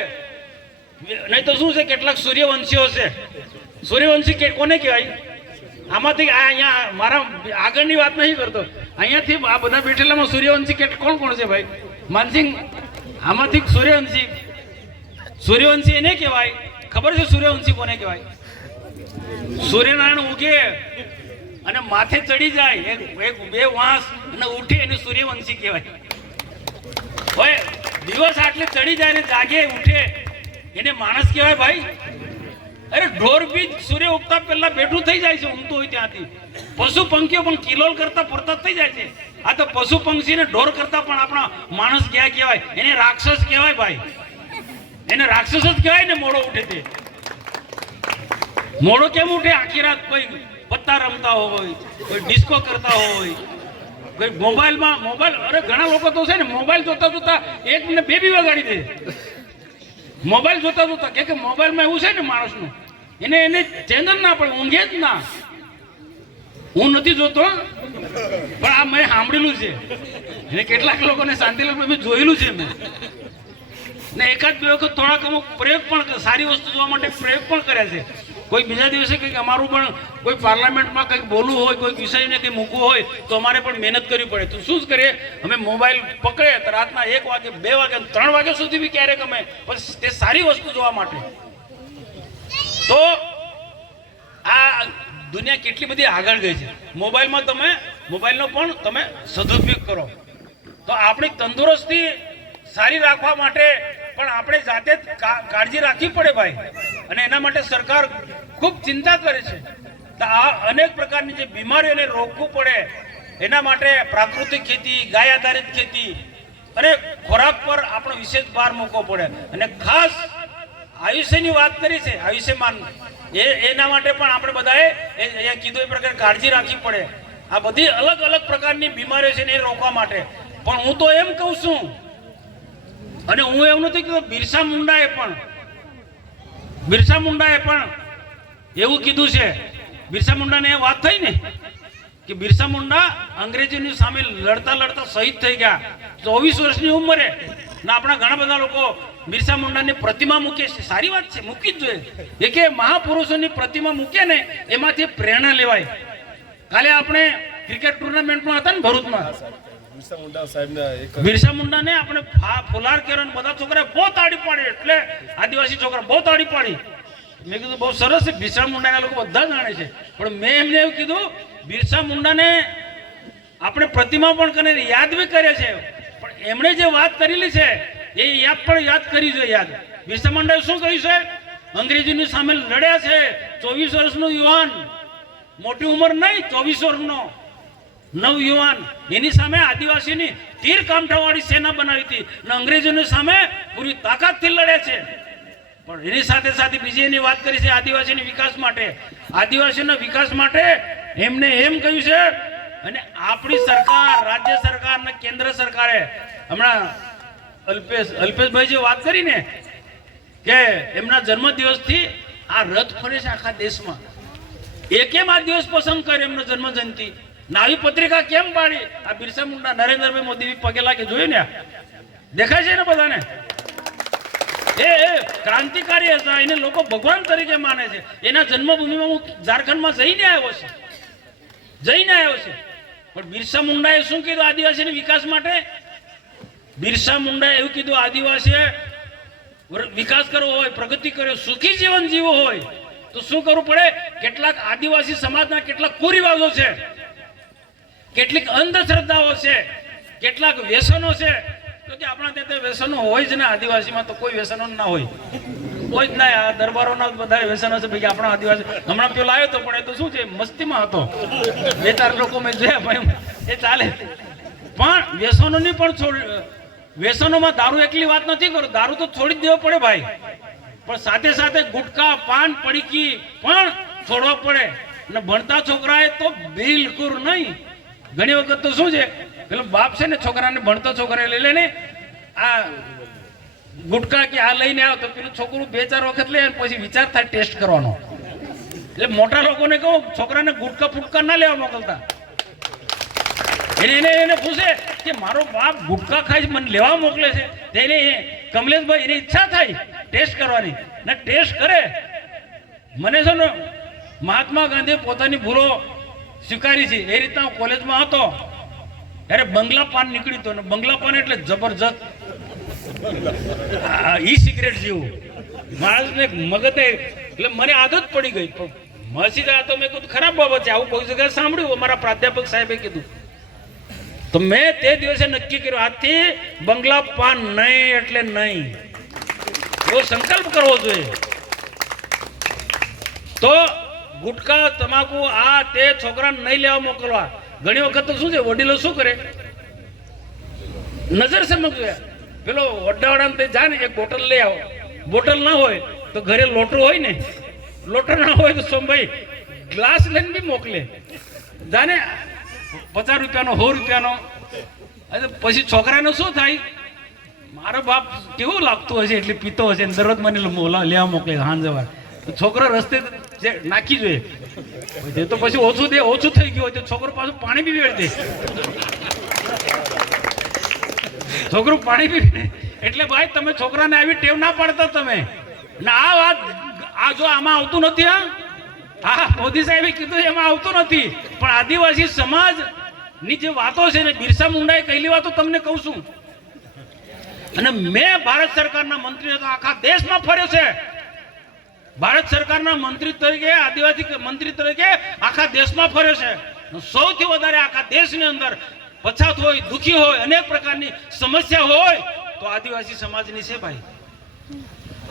નહીં તો શું છે, કેટલાક સૂર્યવંશીઓ છે. સૂર્યવંશી કે કોને કહેવાય? આમાંથી આ અહીંયા મારા આગળની વાત નહીં કરતો, અહીંયાથી આ બધા બેઠેલામાં સૂર્યવંશી કે કોણ કોણ છે ભાઈ? માનસિંહ, આમાંથી સૂર્યવંશી એને કહેવાય. ખબર છે સૂર્યવંશી કોને કહેવાય? સૂર્યનારાયણ ઉગે અને માથે ચડી જાય, એક બે વાંસ અને ઉઠે એને સૂર્યવંશી કહેવાય. ભાઈ દિવસ આટલે ચડી જાય ને જાગે ઉઠે એને માણસ કહેવાય ભાઈ? અરે ઢોર બી સૂર્ય ઉગતા પહેલા બેઠું થઈ જાય છે, ઊંઘતું હોય ત્યાંથી. પશુ પંખીઓ પણ કિલોલ કરતા ફરતા થઈ જાય છે. આ તો પશુ પંખી ને ઢોર કરતા પણ આપણા માણસ ક્યાં કહેવાય? એને રાક્ષસ કહેવાય ભાઈ. એને રાક્ષસ જ કહેવાય ને. મોડો ઉઠે તે મોડો કેમ ઉઠે? આખી રાત કોઈ પત્તા રમતા હોય, કોઈ ડિસ્કો કરતા હોય, કોઈ મોબાઈલ. અરે ઘણા લોકો તો છે ને મોબાઈલ જોતા જોતા એક ને બે બી વગાડી દે. મોબાઈલ જોતા જોતા કે મોબાઈલમાં એવું છે ને માણસનું, એને ચેનલ ના પડે, ઊંઘે જ ના. હું નથી જોતો પણ આ મેં સાંભળેલું છે. એને કેટલાક લોકોને શાંતિલાલ મેં જોયેલું છે મેં. ને એકાદ બે વખત થોડાક અમુક પ્રયોગ પણ, સારી વસ્તુ જોવા માટે પ્રયોગ પણ કર્યા છે. કોઈ બીજા દિવસે કંઈક અમારું પણ કોઈ પાર્લામેન્ટમાં કંઈક બોલવું હોય, કોઈ વિષયને કંઈ મૂકવું હોય તો અમારે પણ મહેનત કરવી પડે. તો શું જ કરીએ, અમે મોબાઈલ પકડે તો રાતના 1 વાગે, 2 વાગે, 3 વાગ્યા સુધી બી ક્યારેક અમે, પણ તે સારી વસ્તુ જોવા માટે. તો આ દુનિયા કેટલી બધી આગળ ગઈ છે. મોબાઈલનો પણ તમે સદુપયોગ કરો તો આપણી તંદુરસ્તી સારી રાખવા માટે પણ આપણે જાતે જ કાળજી રાખવી પડે ભાઈ. અને એના માટે સરકાર ખૂબ ચિંતા કરે છે. તો આ અનેક પ્રકારની જે બીમારીઓને રોકવું પડે એના માટે પ્રાકૃતિક ખેતી, ગાય આધારિત ખેતી અને ખોરાક પર આપણો વિશેષ ભાર મૂકવો પડે. અને ખાસ આયુષ્યની વાત કરી છે, આયુષ્યમાન, એના માટે પણ આપણે બધાએ અહીંયા કીધું એ પ્રકારે કાળજી રાખવી પડે. આ બધી અલગ અલગ પ્રકારની બીમારીઓ છે ને એ રોકવા માટે. પણ હું તો એમ કહું છું, અને હું એવું નથી કહેતો, બિરસા મુંડાએ પણ એવું કીધું છે. બિરસા મુંડાને એ વાત થઈ ને કે બિરસા મુંડા અંગ્રેજોની સામે લડતા લડતા શહીદ થઈ ગયા 24 વર્ષની ઉંમરે. ને આપણા ઘણા બધા લોકો બિરસા મુંડાની પ્રતિમા મૂકે છે. સારી વાત છે, મૂકી જ જોઈએ. એ કે મહાપુરુષોની પ્રતિમા મૂકે ને એમાંથી પ્રેરણા લેવાય. કાલે આપણે ક્રિકેટ ટુર્નામેન્ટમાં હતા ને ભરૂચમાં, બિરસા મુંડાને આપણે ફુલાર કેરો બધા છોકરા બહુ તાળી પાડી, એટલે આદિવાસી છોકરા બહુ તાળી પાડી. મેં કીધું બહુ સરસ છે, બિરસા મુંડાના લોકો બધા જાણે છે. પણ મેં એમને એવું કીધું, બિરસા મુંડાને આપણે પ્રતિમા પણ કરીને યાદ બી કરે છે, પણ એમણે જે વાત કરેલી છે એ યાદ કરી જોઈએ. યાદ બિરસા મુંડાએ શું કહ્યું છે? અંગ્રેજોની સામે લડ્યા છે. 24 વર્ષનો યુવાન, મોટી ઉંમર નહીં, 24 વર્ષનો નવયુવાન, એની સામે આદિવાસીની તીર કામઠાવાળી સેના બનાવી હતી અને અંગ્રેજોની સામે પૂરી તાકાતથી લડે છે. પણ એની સાથે સાથે બીજી એની વાત કરી છે આદિવાસીના વિકાસ માટે. આદિવાસીના વિકાસ માટે એમને એમ કહ્યું છે. અને આપણી સરકાર, રાજ્ય સરકાર અને કેન્દ્ર સરકારે હમણાં અલ્પેશભાઈ જે વાત કરી ને કે એમના જન્મદિવસથી આ રથ ફરે છે આખા દેશમાં. એ કેમ આ દિવસ પસંદ કરે એમનો જન્મ જયંતિ? નાવી પત્રિકા કેમ પાડી? આ બિરસા મુંડા નરેન્દ્રભાઈ મોદી પગે લાગે, જોયું ને? દેખાય છે ને બધાને? એ ક્રાંતિકારી હતા, એને લોકો ભગવાન તરીકે માને છે. એના જન્મભૂમિમાં હું ઝારખંડમાં જઈને આવ્યો છે. પણ બિરસા મુંડાએ શું કીધું આદિવાસીના વિકાસ માટે? બિરસા મુંડાએ એવું કીધું, આદિવાસીએ વિકાસ કરવો હોય, પ્રગતિ કરવી, સુખી જીવન જીવવું હોય તો શું કરવું પડે? કેટલાક આદિવાસી સમાજના કેટલાક કુરિવાજો છે, કેટલીક અંધશ્રદ્ધાઓ છે, કેટલાક વ્યસનો છે. તો કે આપણા ત્યાં વ્યસનો હોય જ ને, આદિવાસીમાં તો કોઈ વ્યસનો ના હોય, કોઈ જ ના. આ દરબારોના બધા વ્યસનો છે ભાઈ. આપણા આદિવાસી હમણાં પેલો આવ્યો તો, પણ એ તો શું છે, મસ્તીમાં હતો. 2-4 લોકો મેં જોયા ભાઈ, એ ચાલે. પણ વ્યસનોની પણ વ્યસનોમાં દારૂ એકલી વાત નથી કરું, દારૂ તો છોડી જ દેવો પડે ભાઈ. પણ સાથે સાથે ગુટકા, પાન, પડીકી પણ છોડવા પડે. અને ભણતા છોકરાએ તો બિલકુલ નહીં. ઘણી વખત તો શું છે, પેલો બાપ છે ને છોકરાને, ભણતો છોકરા લઈ લે ને આ ગુટકા કે આ લઈને આવ તો પેલું છોકરું 2-4 વખત લે, પછી વિચાર થાય ટેસ્ટ કરવાનો. એટલે મોટા લોકોને કહું છોકરાને ગુટકા ફૂટકા ના લેવા મોકલતા. એને પૂછે કે મારો બાપ ગુટકા ખાય છે, મને લેવા મોકલે છે. તેને કમલેશભાઈ એની ઈચ્છા થાય ટેસ્ટ કરવાની ને ટેસ્ટ કરે. મને છે ને મહાત્મા ગાંધીએ પોતાની ભૂલો સ્વીકારી છે એ રીતના હું કોલેજમાં હતો ત્યારે બંગલા પાન નીકળ્યું હતું. બંગલા પાન એટલે જબરજસ્ત ઈ સિગરેટ જેવું માણસને મગજને, એટલે મને આદત પડી ગઈ. મસી ગયા તો મેં કીધું ખરાબ બાબત છે, આવું કોઈ જગ્યાએ સાંભળ્યું. અમારા પ્રાધ્યાપક સાહેબે કીધું તો મેં તે દિવસે નક્કી કર્યું આજથી બંગલા પાન નહીં એટલે નહીં, એવો સંકલ્પ કરવો જોઈએ. તો ગુટકા તમાકુ આ તે છોકરાને નહીં લેવા મોકલવા. ઘણી વખત તો શું છે વડીલો શું કરે, નજર સમજ પેલો વડાવાળાને તે જા ને એક બોટલ લઈ આવો. બોટલ ના હોય તો ઘરે લોટો હોય ને, લોટો ના હોય તો સોમભાઈ ગ્લાસ લઈને બી મોકલે. જાને 50 રૂપિયાનો 100 રૂપિયાનો. પછી છોકરાને શું થાય, મારો બાપ કેવું લાગતું હશે એટલે પીતો હશે દરરોજ મને લેવા મોકલે હાંજ જવા. છોકરો રસ્તે જે નાખી જોઈએ તો પછી ઓછું થઈ ગયું હોય તો છોકરો પાછું પાણી બી વેળ દે. છોકરું પાણી પી. એટલે ભાઈ તમે છોકરાને આવી ટેવ ના પાડતા તમે. ને આ વાત આ જો આમાં આવતું નથી. હા મોદી સાહેબે કીધું એમાં આવતું નથી, પણ આદિવાસી સમાજ ની જે વાતો છે ને બિરસા મુંડાએ કહેલી વાતો તમને કહું છું. અને મેં ભારત સરકારના મંત્રી હતો, આખા દેશમાં ફર્યો છે. ભારત સરકારના મંત્રી તરીકે, આદિવાસી મંત્રી તરીકે આખા દેશમાં ફર્યો છે. સૌથી વધારે આખા દેશની અંદર પછાત હોય, દુઃખી હોય, અનેક પ્રકારની સમસ્યા હોય તો આદિવાસી સમાજની છે ભાઈ.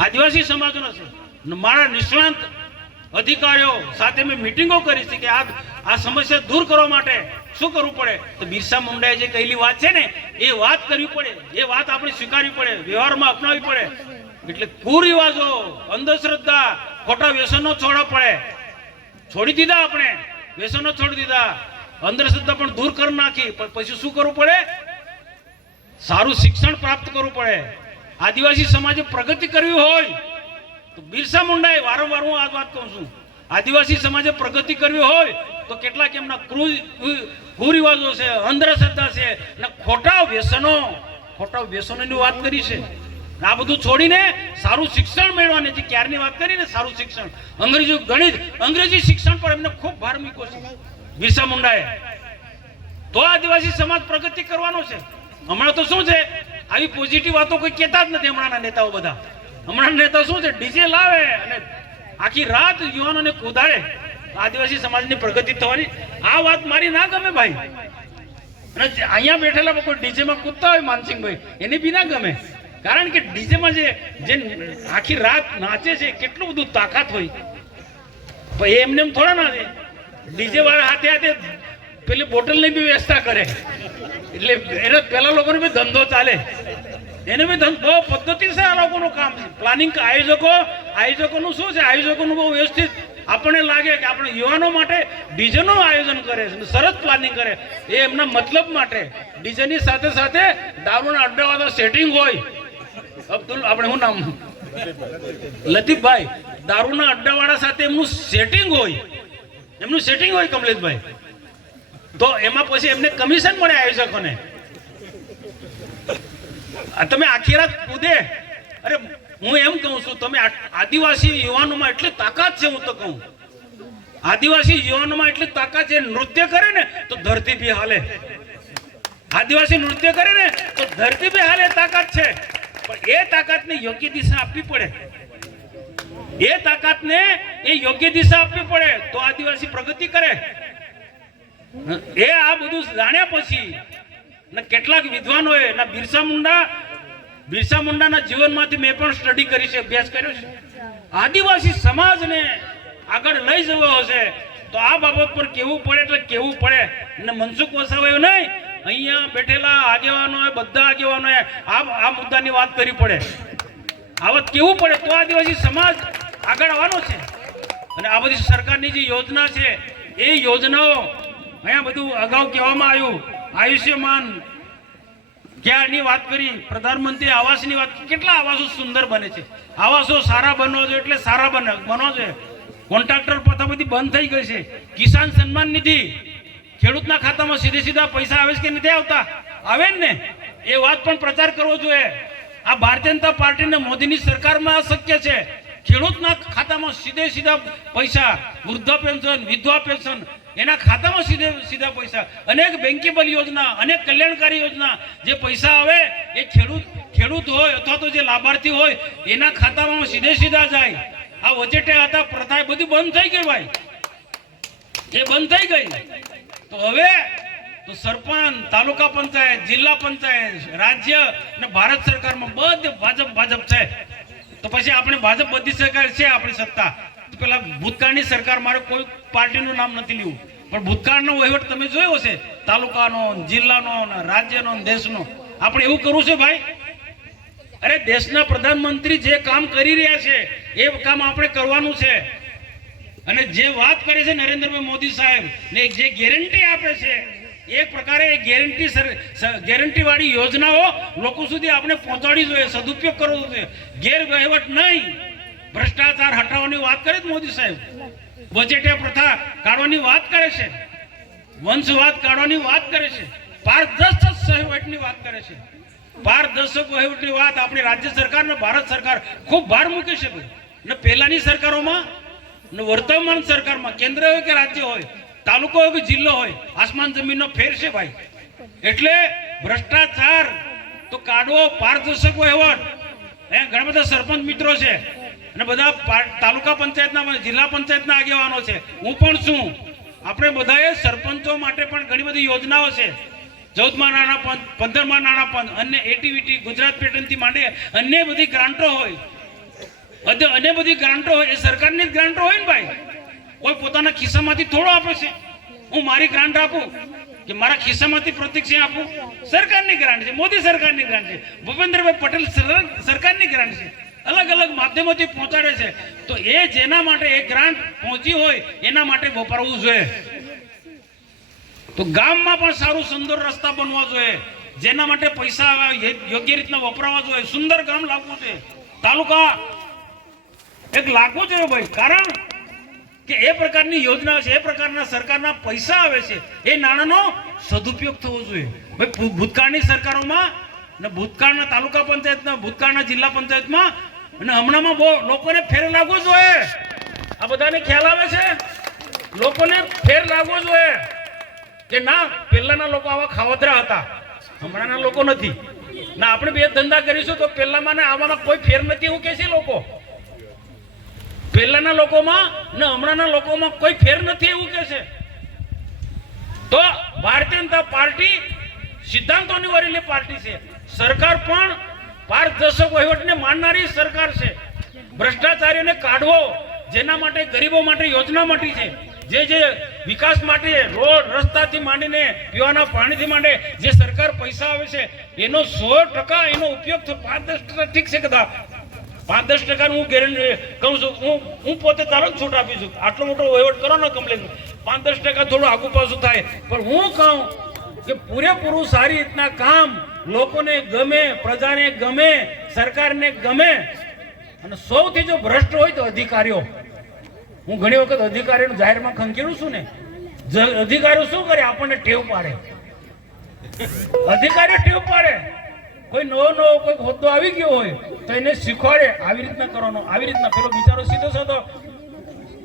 આદિવાસી સમાજનો છે. મારા નિષ્ણાંત અધિકારીઓ સાથે મેં મિટિંગો કરી છે કે આ સમસ્યા દૂર કરવા માટે શું કરવું પડે. તો બિરસા મુંડાએ જે કહેલી વાત છે ને એ વાત કરવી પડે, એ વાત આપણે સ્વીકારવી પડે, વ્યવહારમાં અપનાવવી પડે. એટલે કુરિવાજો, અંધશ્રદ્ધા, ખોટા વ્યસનો છોડવા પડે. છોડી દીધા આપણે, વ્યસનો છોડી દીધા, અંધશ્રદ્ધા પણ દૂર કરી નાખી. પણ પછી શું કરવું પડે, સારું શિક્ષણ પ્રાપ્ત કરવું પડે. આદિવાસી સમાજે પ્રગતિ કરવી હોય તો બિરસા મુંડાએ વારંવાર હું આ વાત કહું છું, આદિવાસી સમાજે પ્રગતિ કરવી હોય તો કેટલાક એમના કુરિવાજો છે, અંધશ્રદ્ધા છે ને ખોટા વ્યસનોની વાત કરી છે. આ બધું છોડીને સારું શિક્ષણ મેળવવાની, જે ક્યારની વાત કરી ને સારું શિક્ષણ, અંગ્રેજી ગણિત, અંગ્રેજી શિક્ષણ પર એમને ખૂબ ભાર મૂક્યો છે બિરસા મુંડાએ. તો આદિવાસી સમાજ પ્રગતિ કરવાનો છે. હમણાં તો શું છે, આવી પોઝિટિવ વાતો કોઈ કહેતા જ નથી હમણાંના નેતાઓ બધા. હમણાં નેતા શું છે, ડીજે લાવે અને આખી રાત યુવાનોને કુદાડે. આદિવાસી સમાજની પ્રગતિ થવાની આ વાત મારી ના ગમે ભાઈ. અને અહીંયા બેઠેલા કોઈ ડીજેમાં કૂદતા હોય માનસિંહભાઈ, એને બી ના ગમે. કારણ કે ડીજેમાં જે આખી રાત નાચે છે કેટલું બધું તાકાત હોય. પણ એમને એમ થોડા ના છે. ડીજે વાળા હાથે પેલી બોટલની બી વ્યવસ્થા કરે. એટલે એને પેલા લોકોને બી ધંધો ચાલે, એને બી બહુ પદ્ધતિસર આ લોકોનું કામ છે. પ્લાનિંગ આયોજકોનું શું છે, આયોજકોનું બહુ વ્યવસ્થિત. આપણને લાગે કે આપણે યુવાનો માટે ડીજેનું આયોજન કરે છે, સરસ પ્લાનિંગ કરે. એ એમના મતલબ માટે ડીજેની સાથે સાથે દારૂના અડ્ડાવાળા સેટિંગ હોય. આપણે શું નામ, લતીફભાઈ, દારૂના અડ્ડાવાળા સાથે એમનું સેટિંગ હોય, કમલેશભાઈ. તો એમાં પછી એમને કમિશન મળે આયોજકોને. તમે આખી રાત કૂદે. અરે હું એમ કહું છું, તમે આદિવાસી યુવાનોમાં એટલી તાકાત છે, હું તો કહું આદિવાસી યુવાનોમાં એટલી તાકાત છે, નૃત્ય કરે ને તો ધરતી બી હાલે. આદિવાસી નૃત્ય કરે ને તો ધરતી બી હાલે, તાકાત છે. પણ એ તાકાતને યોગ્ય દિશા આપવી પડે. તો આદિવાસી પ્રગતિ કરે. એ આ બધું જાણ્યા પછી કેટલાક વિદ્વાનોએ બિરસા મુંડાના જીવનમાંથી મેં પણ સ્ટડી કરી છે, અભ્યાસ કર્યો છે. આદિવાસી સમાજને આગળ લઈ જવો હશે તો આ બાબત પર કેવું પડે. અને મનસુખ વસાવાએ નહીં, અહીંયા બેઠેલા આગેવાનોએ, બધા આગેવાનોએ આ મુદ્દાની વાત કરવી પડે. આ વાત કેવું પડે તો આદિવાસી સમાજ આગળ આવવાનો છે. અને આ બધી સરકારની જે યોજના છે એ યોજનાઓ અહીંયા બધું અગાઉ કહેવામાં આવ્યું. આયુષ્યમાન ક્યારની વાત કરી, પ્રધાનમંત્રી આવાસની વાત. કેટલા આવાસો સુંદર બને છે. આવાસો સારા બનવા જોઈએ એટલે સારા બનવા જોઈએ. કોન્ટ્રાક્ટર પ્રથા બધી બંધ થઈ ગઈ છે. કિસાન સન્માન નિધિ ખેડૂતના ખાતામાં સીધા પૈસા આવે છે કે નથી આવતા? આવે ને. એ વાત પણ પ્રચાર કરવો જોઈએ. આ ભારતીય જનતા પાર્ટીને મોદીની સરકારમાં આ શક્ય છે. ખેડૂતના ખાતામાં સીધા પૈસા, વૃદ્ધા પેન્શન, વિધવા પેન્શન, એના ખાતામાં સીધા પૈસા, અનેક બેંકેબલ યોજના, અનેક કલ્યાણકારી યોજના, જે પૈસા આવે એ ખેડૂત હોય અથવા તો જે લાભાર્થી હોય એના ખાતામાં સીધા જાય. આ વચેટે હતા પ્રથા બધી બંધ થઈ ગઈ ભાઈ, એ બંધ થઈ ગઈ. તો હવે તો સરપંચ, તાલુકા પંચાયત, જિલ્લા પંચાયત, રાજ્ય અને ભારત સરકારમાં બધે ભાજપ છે. તો પછી આપણે ભાજપ બધી સરકાર છે આપણી સત્તા. તો પેલા ભૂતકાળની સરકાર, મારે કોઈ પાર્ટીનું નામ નથી લેવું, પણ ભૂતકાળનો વહીવટ તમે જોયો છે, તાલુકાનો, જિલ્લાનો, રાજ્યનો, દેશનો. આપણે એવું કરવું છે ભાઈ? અરે દેશના પ્રધાનમંત્રી જે કામ કરી રહ્યા છે એ કામ આપણે કરવાનું છે. અને જે વાત કરે છે નરેન્દ્રભાઈ મોદી સાહેબ ને જે ગેરંટી આપે છે, એક પ્રકારે ગેરંટી વાળી યોજનાઓ લોકો સુધી આપણે પહોંચાડવી જોઈએ, સદુપયોગ કરવો જોઈએ. ગેરવહીવટ નહીં, ભ્રષ્ટાચાર હટાવવાની વાત કરે છે મોદી સાહેબ, બજેટે પ્રથા કાઢવાની વાત કરે છે, વંશવાદ કાઢવાની વાત કરે છે, પારદર્શક વહીવટની વાત કરે છે. પારદર્શક વહીવટની વાત આપણી રાજ્ય સરકાર ને ભારત સરકાર ખૂબ ભાર મૂકે છે. ને પહેલાની સરકારોમાં ને વર્તમાન સરકારમાં, કેન્દ્ર હોય કે રાજ્ય હોય, તાલુકો હોય કે જિલ્લો હોય, આસમાન જમીનનો ફેર છે ભાઈ. એટલે ભ્રષ્ટાચાર તો કાઢવો, પારદર્શક વહીવટ. અહીંયા ઘણા બધા સરપંચ મિત્રો છે અને બધા તાલુકા પંચાયતના, જિલ્લા પંચાયતના આગેવાનો છે, હું પણ છું. આપણે બધાએ સરપંચો માટે પણ ઘણી બધી યોજનાઓ છે. 14માં નાણાં પંચ, 15માં નાણાં પંચ, અન્ય એટીવીટી, ગુજરાત પેટર્નથી માંડી અન્ય બધી ગ્રાન્ટો હોય, અન્ય બધી ગ્રાન્ટો હોય, એ સરકારની જ ગ્રાન્ટો હોય ને ભાઈ. કોઈ પોતાના ખિસ્સામાંથી થોડો આપે છે. હું મારી ગ્રાન્ટ આપું કે મારા ખિસ્સામાંથી પ્રતિક્ષા આપું? સરકારની ગ્રાન્ટ છે, મોદી સરકારની ગ્રાન્ટ છે, ભૂપેન્દ્રભાઈ પટેલ સરકારની ગ્રાન્ટ છે. અલગ અલગ માધ્યમોથી પહોંચાડે છે. તો એ જેના માટે એ ગ્રાન્ટ પહોંચી હોય એના માટે વપરાવવું જોઈએ. તો ગામમાં પણ સારું સુંદર રસ્તા બનવા જોઈએ, જેના માટે પૈસા યોગ્ય રીતના વપરાવા જોઈએ. સુંદર ગામ લાવવું છે, તાલુકા એક લાગવું જોઈએ ભાઈ. કારણ કે એ પ્રકારની યોજના છે, એ પ્રકારના સરકારના પૈસા આવે છે, એ નાણાંનો સદુપયોગ થવો જોઈએ ભાઈ. ભૂતકાળની સરકારોમાં ને ભૂતકાળના તાલુકા પંચાયતના, ભૂતકાળના જિલ્લા પંચાયતમાં અને હમણાંમાં બહુ લોકોને ફેર લાગવો જોઈએ. આ બધાને ખ્યાલ આવે છે? લોકોને ફેર લાગવો જોઈએ કે ના, પહેલાના લોકો આવા ખાવતરા હતા, હમણાંના લોકો નથી. ના, આપણે બે ધંધા કરીશું તો પહેલામાં ને આવામાં કોઈ ફેર નથી એવું કહે છે લોકો. પહેલાના લોકોમાં ને હમણાંના લોકોમાં કોઈ ફેર નથી એવું કહે છે. તો ભારતીય જનતા પાર્ટી સિદ્ધાંતોની વરેલી પાર્ટી છે. સરકાર પણ પારદર્શક વહીવટને માનનારી સરકાર છે. ભ્રષ્ટાચારીઓને કાઢવો, જેના માટે ગરીબો માટે યોજના માટે છે, જે વિકાસ માટે રોડ રસ્તાથી માંડીને પીવાના પાણીથી માંડે જે સરકાર પૈસા આવે છે એનો 100% એનો ઉપયોગ તો 5-10% ઠીક છે કદા 5-10% હું ગેરંટી કહું છું. હું પોતે તારો જ છૂટ આપી છું. આટલો મોટો વહીવટ કરો ને કમ્પ્લેન, 5-10% થોડું આગુ પાછું થાય, પણ હું કહું કે પૂરેપૂરું સારી રીતના કામ લોકોને ગમે, પ્રજાને ગમે, સરકારને ગમે. અને સૌથી જો ભ્રષ્ટ હોય તો અધિકારીઓ. હું ઘણી વખત અધિકારીઓને જાહેરમાં ખંખેરું છું ને, અધિકારીઓ શું કરે? આપણને ટેવ પાડે. અધિકારીઓ ટેવ પાડે. કોઈ નવો કોઈ હોદ્દો આવી ગયો હોય તો એને શીખવાડે, આવી રીતના કરવાનો, આવી રીતના. પેલો બિચારો સીધો સાધો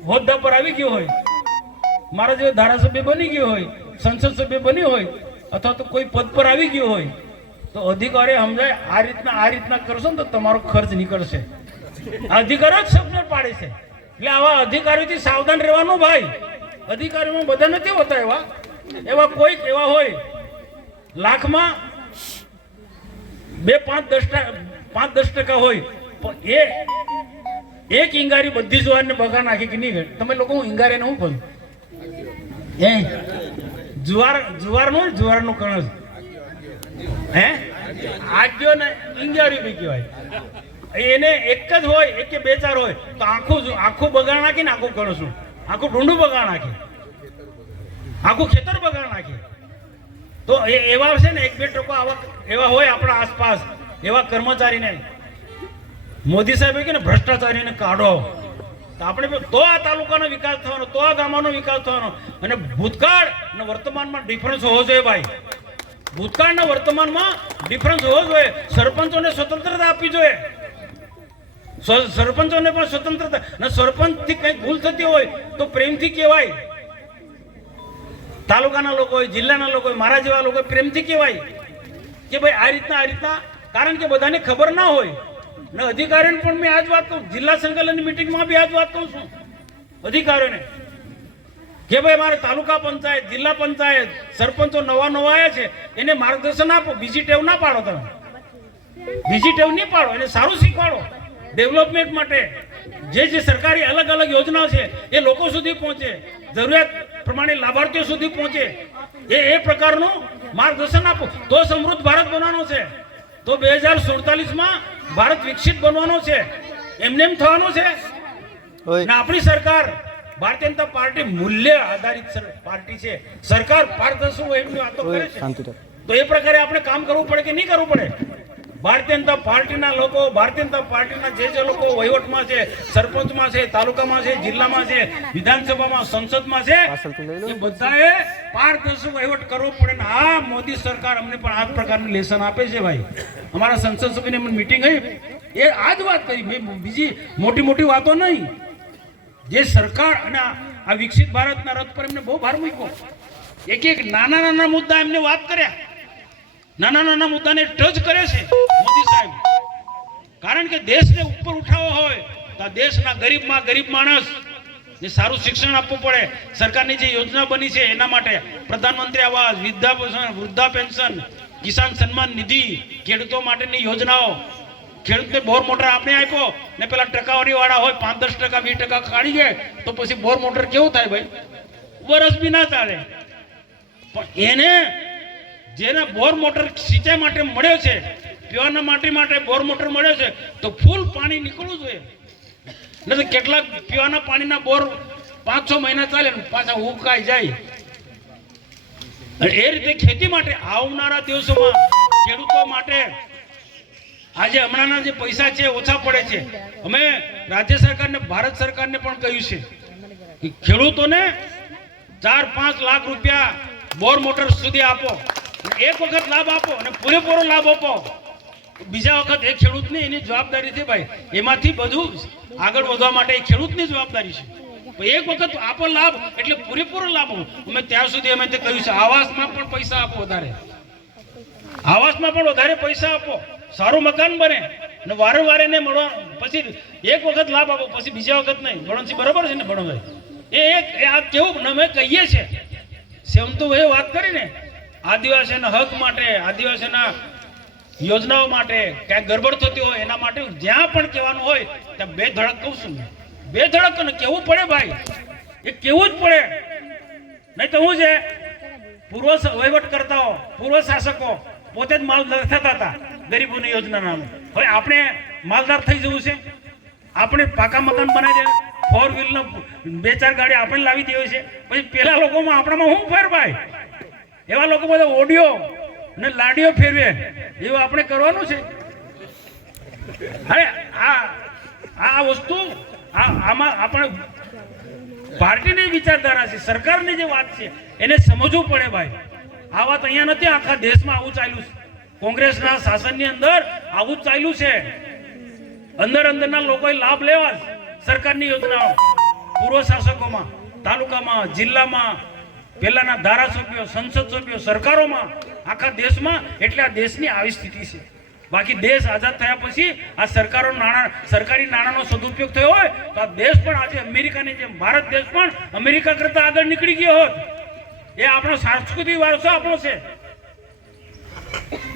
હોદ્દા પર આવી ગયો હોય, મારા જેવો ધારાસભ્ય બની ગયો હોય, સંસદ સભ્ય બની હોય, અથવા તો કોઈ પદ પર આવી ગયો હોય, તો અધિકારી સમજાય આ રીતના કરશો ને તો તમારો ખર્ચ નીકળશે. અધિકારીઓ જ શબ્દ પાડે છે. એટલે આવા અધિકારીઓથી સાવધાન રહેવાનું ભાઈ. અધિકારીઓમાં બધા નથી હોતા એવા કોઈક એવા હોય, લાખમાં 2-5-10% હોય. એ એક ઈંગારી બધી જુવારને બગા નાખી કે નહીં? તમે લોકો હું ઈંગારીને શું કહું? જુવારનું કણ હે આગ્યો ને ઈંગારી બી કહેવાય. એને એક જ હોય, એક કે 2-4 હોય તો આખું બગાડ નાખીને આખું ગણશું, આખું ઢૂંઢું બગાડ નાખે, આખું ખેતર બગાડ નાખે. તો એવા છે ને 1-2% એવા હોય આપણા આસપાસ, એવા કર્મચારીને મોદી સાહેબ કે ને ભ્રષ્ટાચારીને કાઢો. તો આપણે તો આ તાલુકાનો વિકાસ થવાનો, તો આ ગામનો વિકાસ થવાનો. અને ભૂતકાળ અને વર્તમાનમાં ડિફરન્સ હોવો જોઈએ ભાઈ. ભૂતકાળના વર્તમાનમાં ડિફરન્સ હોવો જોઈએ. સરપંચોને સ્વતંત્રતા આપવી જોઈએ. સરપંચોને પણ સ્વતંત્રતા. અને સરપંચથી કંઈક ભૂલ થતી હોય તો પ્રેમથી કહેવાય. તાલુકાના લોકો હોય, જિલ્લાના લોકો હોય, મારા જેવા લોકો પ્રેમથી કહેવાય કે ભાઈ આ રીતના. કારણ કે બધાને ખબર ના હોય. ને અધિકારીઓને પણ મેં આ જ વાત કહું, જિલ્લા સંકલનની મિટિંગમાં બી આ જ વાત કહું છું અધિકારીઓને કે ભાઈ મારે તાલુકા પંચાયત, જિલ્લા પંચાયત, સરપંચો નવા આવ્યા છે, એને માર્ગદર્શન આપો. બીજી ટેવ ના પાડો તમે. બીજી ટેવ નહીં પાડો, એને સારું શીખવાડો. ડેવલપમેન્ટ માટે જે સરકારી અલગ અલગ યોજનાઓ છે એ લોકો સુધી પહોંચે, જરૂરિયાત પ્રમાણે લાભાર્થીઓ સુધી પહોંચે, એ પ્રકારનું માર્ગદર્શન આપો. તો સમૃદ્ધ ભારત બનવાનો છે. તો 2047માં ભારત વિકસિત બનવાનો છે. એમને એમ થવાનું છે. ને આપણી સરકાર ભારતીય જનતા પાર્ટી મૂલ્ય આધારિત પાર્ટી છે. સરકાર પારદર્શક હોય એમની વાતો કરે છે. તો એ પ્રકારે આપણે કામ કરવું પડે કે નહીં કરવું પડે? ભારતીય જનતા પાર્ટીના લોકો, ભારતીય જનતા પાર્ટીના જે લોકો વહીવટમાં છે, સરપંચમાં છે, તાલુકામાં છે, જિલ્લામાં છે, વિધાનસભામાં, સંસદમાં છે, એ બધાએ પારદર્શક વહીવટ કરવો પડે. ને આ મોદી સરકાર અમને પણ આ જ પ્રકારનું લેસન આપે છે ભાઈ. અમારા સંસદ સભ્યની મીટિંગ થઈ, એ આ જ વાત કરી. મેં બીજી મોટી વાતો નહીં. જે સરકાર અને આ વિકસિત ભારતના રથ પર એમને બહુ ભાર મૂક્યો. એક નાના મુદ્દા એમને વાત કર્યા. નાના મુદ્દાને ટચ કરે છે મોદી સાહેબ. કારણ કે દેશને ઉપર ઉઠાવવો હોય તો આ દેશના ગરીબમાં ગરીબ માણસ ને સારું શિક્ષણ આપવું પડે. સરકારની જે યોજના બની છે એના માટે પ્રધાનમંત્રી આવાસ, વૃદ્ધા પેન્શન, કિસાન સન્માન નિધિ, ખેડૂતો માટેની યોજનાઓ, ખેડૂતને બોર મોટર આપણે આપ્યો ને પેલા ટકાવારી વાળા હોય 5-10%, 20% કાઢી જાય તો પછી બોર મોટર કેવું થાય ભાઈ? વરસ બી ના ચાલે. પણ એને જેને બોર મોટર સિંચાઈ માટે મળ્યો છે, પીવાના માટે બોર મોટર મળ્યો છે, તો ફૂલ પાણી નીકળવું જોઈએ. નથી કેટલાક પીવાના પાણીના બોર 5-6 મહિના ચાલે ને પાછા ઉકાઈ જાય. એ રીતે ખેતી માટે આવનારા દિવસોમાં ખેડૂતો માટે આજે હમણાંના જે પૈસા છે ઓછા પડે છે. અમે રાજ્ય સરકારને, ભારત સરકારને પણ કહ્યું છે કે ખેડૂતોને 4-5 લાખ રૂપિયા બોર મોટર સુધી આપો. એક વખત લાભ આપો અને પૂરેપૂરો લાભ આપો. બીજા વખત એ ખેડૂતની એની જવાબદારી છે ભાઈ. એમાંથી બધું આગળ વધવા માટે એ ખેડૂતની જવાબદારી છે. એક વખત આપો લાભ એટલે પૂરેપૂરો લાભ આપો. અમે ત્યાં સુધી અમે તે કહ્યું છે આવાસમાં પણ પૈસા આપો વધારે. આવાસમાં પણ વધારે પૈસા આપો. સારું મકાન બને ને વારંવાર એને મળવા. પછી એક વખત લાભ આપો, પછી બીજા વખત નહીં. ભણોનસિંહ બરોબર છે ને? ભણોભાઈ આ કેવું અમે કહીએ છીએ. સેમતુભાઈ વાત કરીને આદિવાસીના હક માટે, આદિવાસીના યોજનાઓ માટે ક્યાંક ગડબડ થતી હોય એના માટે જ્યાં પણ કહેવાનું હોય ત્યાં બે ધડક કહું છું. બે ધડક કેવું પડે ભાઈ, એ કેવું જ પડે. નહીં તો શું છે, પૂર્વ વહીવટ કરતાઓ, પૂર્વ શાસકો પોતે જ માલદાર થતા હતા ગરીબોની યોજના નામે. હવે આપણે માલદાર થઈ જવું છે? આપણે પાકા મકાન બનાવી દે, 4 વ્હીલનો 2-4 ગાડી આપણે લાવી દેવી છે. પછી પેલા લોકોમાં આપણામાં શું ફેર ભાઈ? એવા લોકો બધા ઓડિયો ને લાડીઓ ફેરવે એવું આપણે કરવાનું છે? અરે આ વસ્તુ આમાં આપણે પાર્ટીની વિચારધારા છે, સરકારની જે વાત છે એને સમજવું પડે ભાઈ. આ વાત અહીંયા નથી, આખા દેશમાં આવું ચાલ્યું છે. કોંગ્રેસના શાસનની અંદર આવું જ ચાલ્યું છે. અંદરના લોકોએ લાભ લેવા સરકારની યોજનાઓ, પૂર્વ શાસકોમાં, તાલુકામાં, જિલ્લામાં, પહેલાના ધારાસભ્યો, સંસદ સભ્યો, સરકારોમાં, આખા દેશમાં. એટલે આ દેશની આવી સ્થિતિ છે. બાકી દેશ આઝાદ થયા પછી આ સરકારી નાણાંનો સદુપયોગ થયો હોય તો આ દેશ પણ આજે અમેરિકાની જેમ, ભારત દેશ પણ અમેરિકા કરતા આગળ નીકળી ગયો હોત. એ આપણો સાંસ્કૃતિક વારસો આપણો છે.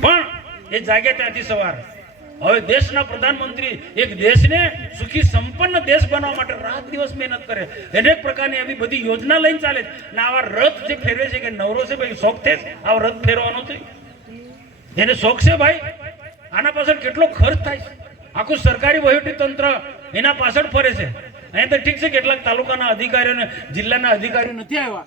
પણ એ જાગ્યા ત્યાંથી સવાર. હવે દેશના પ્રધાનમંત્રી એક દેશને સુખી સંપન્ન દેશ બનાવવા માટે રાત દિવસ મહેનત કરે. અનેક પ્રકારની આવી બધી યોજના લઈને ચાલે છે. ને આવા રથ જે ફેરવે છે કે નવરો છે ભાઈ, શોખ છે આવો રથ ફેરવાનો છે, એને શોખ છે ભાઈ. આના પાછળ કેટલો ખર્ચ થાય છે. આખું સરકારી વહીવટી તંત્ર એના પાછળ ફરે છે. અહીંયા તો ઠીક છે કેટલાક તાલુકાના અધિકારીઓને, જિલ્લાના અધિકારીઓ નથી આવ્યા,